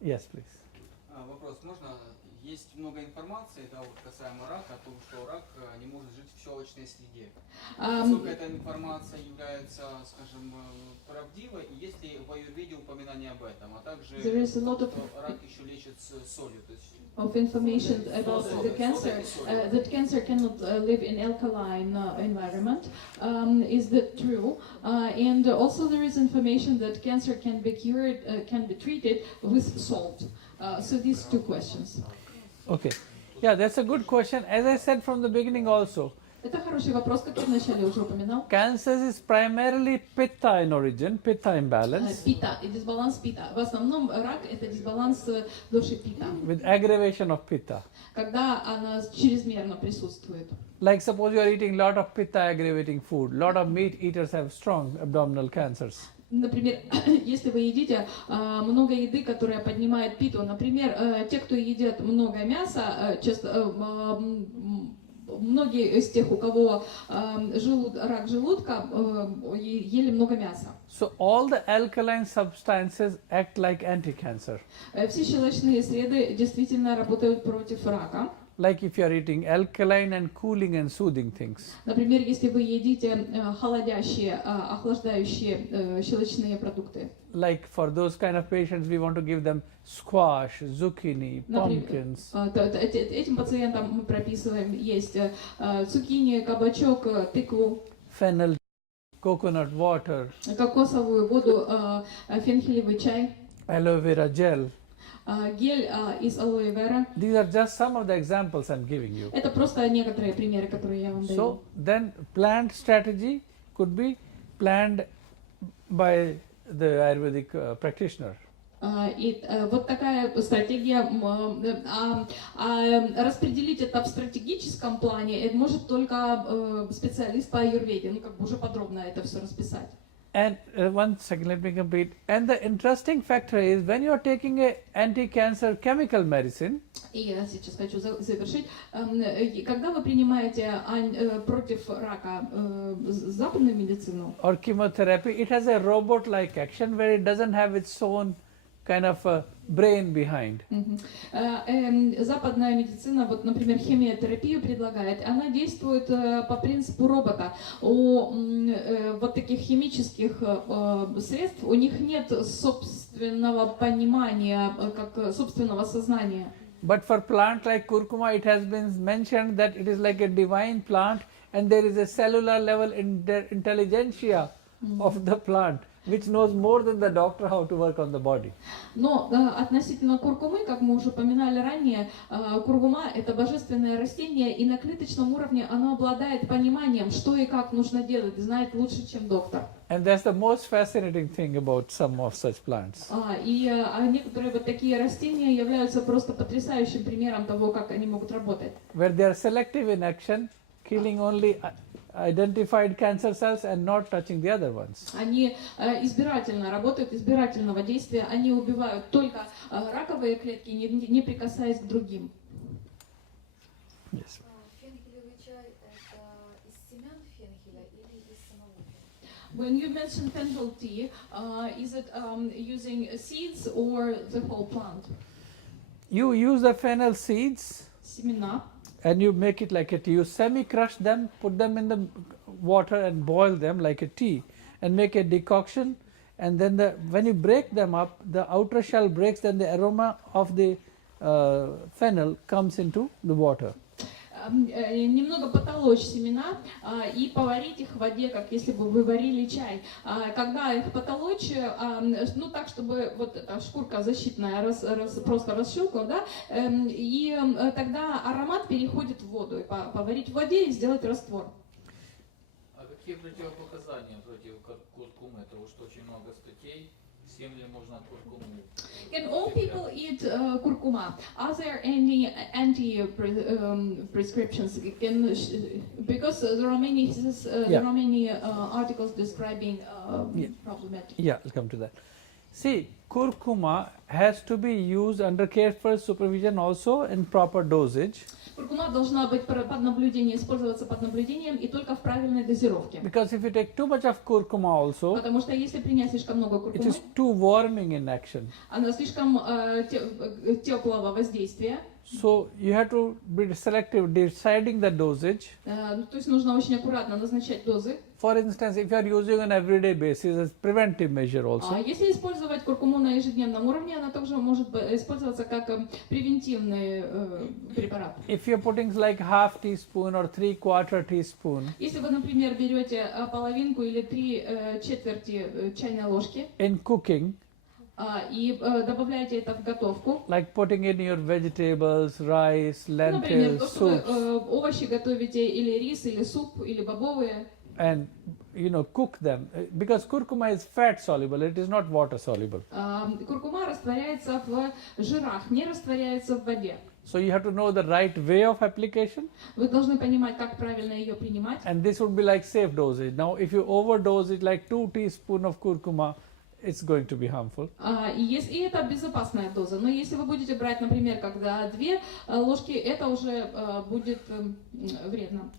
Yes, please. Вопрос, можно? Есть много информации, да, вот касаемо рака, о том, что рак не может жить в щелочной среде. Насколько эта информация является, скажем, правдивой, и есть ли в аюрведе упоминание об этом, а также There is a lot что of- рак еще лечит с солью, то есть Of information about the cancer, that cancer cannot live in alkaline environment. Is that true? And also there is information that cancer can be cured, can be treated with salt. So these two questions. Okay. Yeah, that's a good question. As I said from the beginning also, Это хороший вопрос, как я вначале уже упоминал. cancer is primarily pitta in origin, pitta imbalance, Пита и дисбаланс пита. В основном рак это дисбаланс доши пита, with aggravation of pitta. когда она чрезмерно присутствует. Like suppose you are eating lot of pitta aggravating food. Lot of meat eaters have strong abdominal cancers. Например, если вы едите много еды, которая поднимает питу, например, те, кто едят много мяса, многие из тех, у кого рак желудка, ели много мяса. So all the alkaline substances act like anti-cancer. Все щелочные среды действительно работают против рака. Like if you are eating alkaline and cooling and soothing things. Например, если вы едите холодящие, охлаждающие щелочные продукты. Like for those kind of patients, we want to give them squash, zucchini, pumpkins. Этим пациентам мы прописываем есть цукини, кабачок, тыкву. Fennel. coconut water, кокосовую воду, фенхелевый чай, aloe vera gel. Гель из алоэ вера. These are just some of the examples I'm giving you. Это просто некоторые примеры, которые я вам даю. So then planned strategy could be planned by the Ayurvedic practitioner. И вот такая стратегия, распределить это в стратегическом плане, это может только специалист по аюрведе, ну как бы уже подробно это все расписать. And one second, let me complete. And the interesting factor is when you are taking a anti-cancer chemical medicine, И я сейчас хочу завершить. Когда вы принимаете против рака западную медицину, or chemotherapy, it has a robot-like action where it doesn't have its own kind of a brain behind. Западная медицина, вот, например, химиотерапию предлагает, она действует по принципу робота. У вот таких химических средств у них нет собственного понимания, как собственного сознания. But for plant like curcuma, it has been mentioned that it is like a divine plant and there is a cellular level intelligentsia of the plant, which knows more than the doctor how to work on the body. Но относительно куркумы, как мы уже упоминали ранее, куркума – это божественное растение, и на клеточном уровне оно обладает пониманием, что и как нужно делать, знает лучше, чем доктор. And that's the most fascinating thing about some of such plants. И некоторые вот такие растения являются просто потрясающим примером того, как они могут работать. Where they are selective in action, killing only identified cancer cells and not touching the other ones. Они избирательно работают, избирательного действия, они убивают только раковые клетки, не прикасаясь к другим. Yes. Фенхелевый чай – это из семян фенхеля или из самого фенхеля? When you mention fennel tea, is it using seeds or the whole plant? You use the fennel seeds Семена. and you make it like a tea. You semi-crush them, put them in the water and boil them like a tea and make a decoction. And then when you break them up, the outer shell breaks, then the aroma of the fennel comes into the water. Немного потолочь семена и поварить их в воде, как если бы вы варили чай. Когда их потолочь, ну так, чтобы вот эта шкурка защитная просто расщелкала, да, и тогда аромат переходит в воду. И поварить в воде и сделать раствор. А какие противопоказания против куркумы? Это уж очень много статей. Всем ли можно куркуму? Can all people eat curcuma? Are there any prescriptions? Because there are many there are many articles describing problematic. Yeah, I'll come to that. See, curcuma has to be used under careful supervision also in proper dosage. Куркума должна быть под наблюдением, использоваться под наблюдением и только в правильной дозировке. Because if you take too much of curcuma also, Потому что если принять слишком много it куркумы, is too warming in action. она слишком теплого воздействия. So you have to be selective deciding the dosage. То есть нужно очень аккуратно назначать дозы. For instance, if you are using on everyday basis as preventive measure also. Если использовать куркуму на ежедневном уровне, она также может использоваться как превентивный препарат. If you are putting like half teaspoon or 3/4 teaspoon Если вы, например, берете половинку или 3/4 чайной ложки in cooking, и добавляете это в готовку, like putting in your vegetables, rice, например, lentils, то, что вы soups, овощи готовите, или рис, или суп, или бобовые, and cook them, because curcuma is fat soluble, it is not water soluble. Куркума растворяется в жирах, не растворяется в воде. So you have to know the right way of application, Вы должны понимать, как правильно ее принимать. and this would be like safe dosage. Now if you overdose it like 2 teaspoons of curcuma, it's going to be harmful. И это безопасная доза. Но если вы будете брать, например, когда 2 ложки, это уже будет вредно.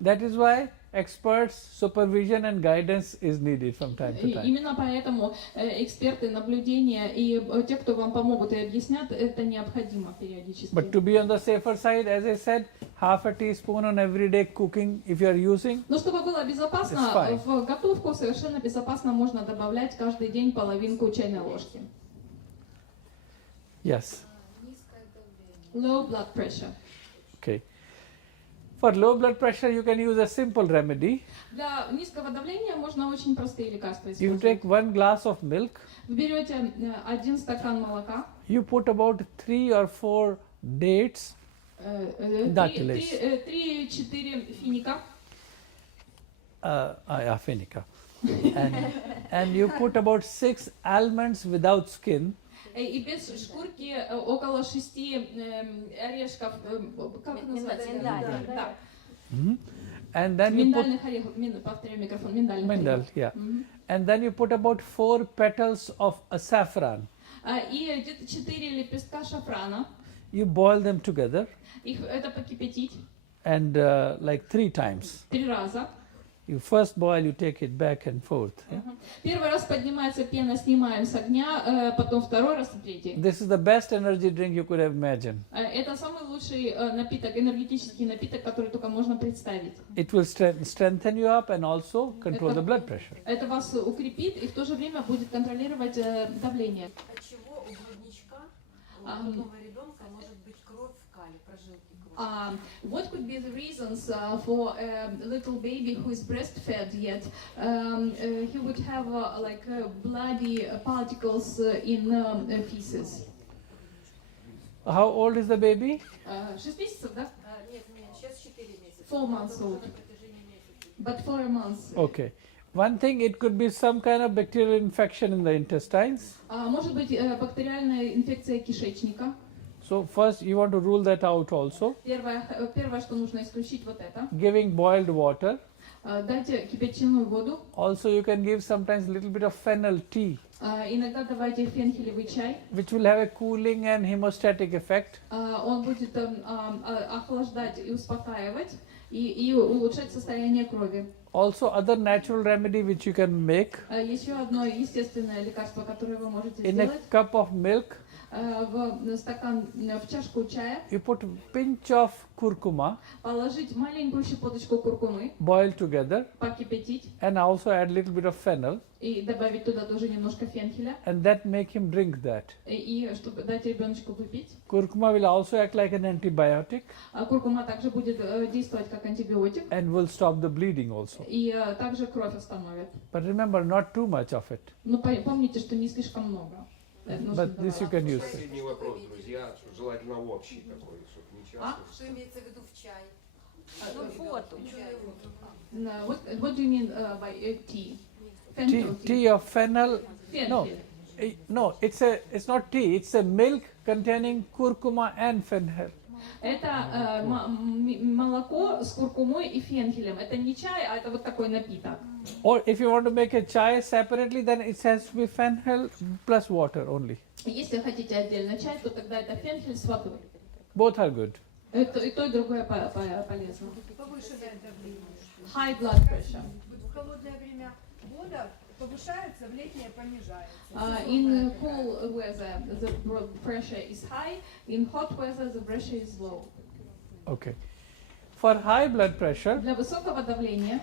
That is why experts, supervision and guidance is needed from time to time. Именно поэтому эксперты, наблюдения и те, кто вам помогут и объяснят, это необходимо периодически. But to be on the safer side, as I said, half a teaspoon on everyday cooking if you are using. Но чтобы было безопасно, It's fine. в готовку совершенно безопасно можно добавлять каждый день половинку чайной ложки. Yes. Низкое давление. Low blood pressure. Okay. For low blood pressure, you can use a simple remedy. Для низкого давления можно очень простые лекарства You использовать. take 1 glass of milk, Вы берете 1 стакан молока, you put about 3 or 4 dates, Дактилис. 3-4 финика, Phenica, and you put about 6 almonds without skin, и без шкурки около 6 орешков, как это называется? Миндаль. Да. and then you put Миндальных орехов, повторяю микрофон, миндальных Mindal, орехов. yeah, and then you put about 4 petals of saffron. И где-то 4 лепестка шафрана, You boil them together их это покипятить and like 3 times. 3 раза. You first boil, you take it back and forth. Yeah? Первый раз поднимается пена, снимаем с огня, потом второй раз и третий. This is the best energy drink you could have imagined. Это самый лучший напиток, энергетический напиток, который только можно представить. It will strengthen you up and also control the blood pressure. Это вас укрепит и в то же время будет контролировать давление. От чего у грудничка, у грудного ребенка может быть кровь в кале, прожилки крови? What could be the reasons for a little baby who is breastfed yet? He would have like bloody particles in feces. How old is the baby? 6 месяцев, да? Нет, сейчас 4 месяца. 4 months old. На протяжении месяца. But 4 months. Okay. One thing, it could be some kind of bacterial infection in the intestines. Может быть бактериальная инфекция кишечника. So first you want to rule that out also. Первое, что нужно исключить вот это. Giving boiled water. Дайте кипяченую воду. Also you can give sometimes a little bit of fennel tea, Иногда давайте фенхелевый чай. which will have a cooling and hemostatic effect. Он будет охлаждать и успокаивать, и улучшать состояние крови. Also other natural remedy which you can make. Еще одно естественное лекарство, которое вы можете In a сделать. cup of milk, В стакан, в чашку чая you put pinch of curcuma, положить маленькую щепоточку куркумы, boil together, покипятить and also add a little bit of fennel, и добавить туда тоже немножко фенхеля, and that make him drink that. и чтобы дать ребеночку выпить. Curcuma will also act like an antibiotic Куркума также будет действовать как антибиотик, and will stop the bleeding also. и также кровь остановит. But remember, not too much of it. Но помните, что не слишком много. But this you can use. Последний вопрос, друзья, желательно общий такой, чтобы не часто. Что имеется в виду в чай? What do you mean by tea? Tea of fennel. No, Фенхель. no, it's not tea. It's a milk containing curcuma and fennel. Это молоко с куркумой и фенхелем. Это не чай, а это вот такой напиток. Or if you want to make a chai separately, then it has to be fennel plus water only. Если хотите отдельно чай, то тогда это фенхель с водой. Both are good. Это и то, и другое полезно. Повышенное давление. High blood pressure. В холодное время года повышается, в летнее понижается. In cool weather, the blood pressure is high. In hot weather, the pressure is low. Okay. For high blood pressure, Для высокого давления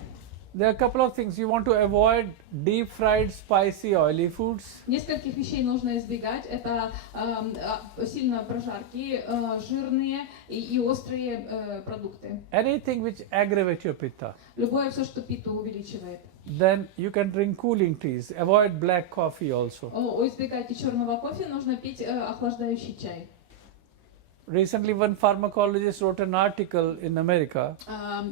there are a couple of things. You want to avoid deep fried, spicy, oily foods. нескольких вещей нужно избегать. Это сильно прожаркие, жирные и острые продукты. Anything which aggravate your pitta. Любое все, что питу увеличивает. Then you can drink cooling teas. Avoid black coffee also. Избегайте черного кофе, нужно пить охлаждающий чай. Recently, one pharmacologist wrote an article in America.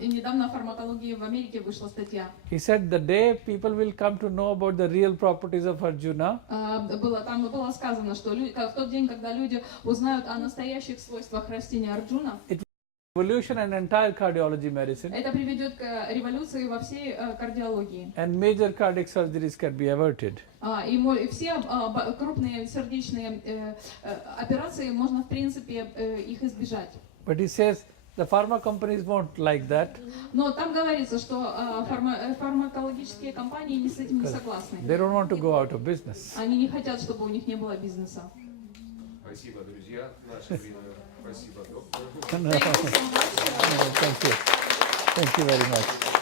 И недавно в фармакологии в Америке вышла статья. He said the day people will come to know about the real properties of Arjuna, Там было сказано, что в тот день, когда люди узнают о настоящих свойствах растения арджуна, evolution and entire cardiology medicine, это приведет к революции во всей кардиологии. and major cardiac surgeries can be averted. И все крупные сердечные операции можно, в принципе, их избежать. But he says the pharma companies won't like that. Но там говорится, что фармакологические компании не с этим не согласны. They don't want to go out of business. Они не хотят, чтобы у них не было бизнеса. Спасибо, друзья. Наше время. Спасибо, доктор. Thank you. Thank you very much.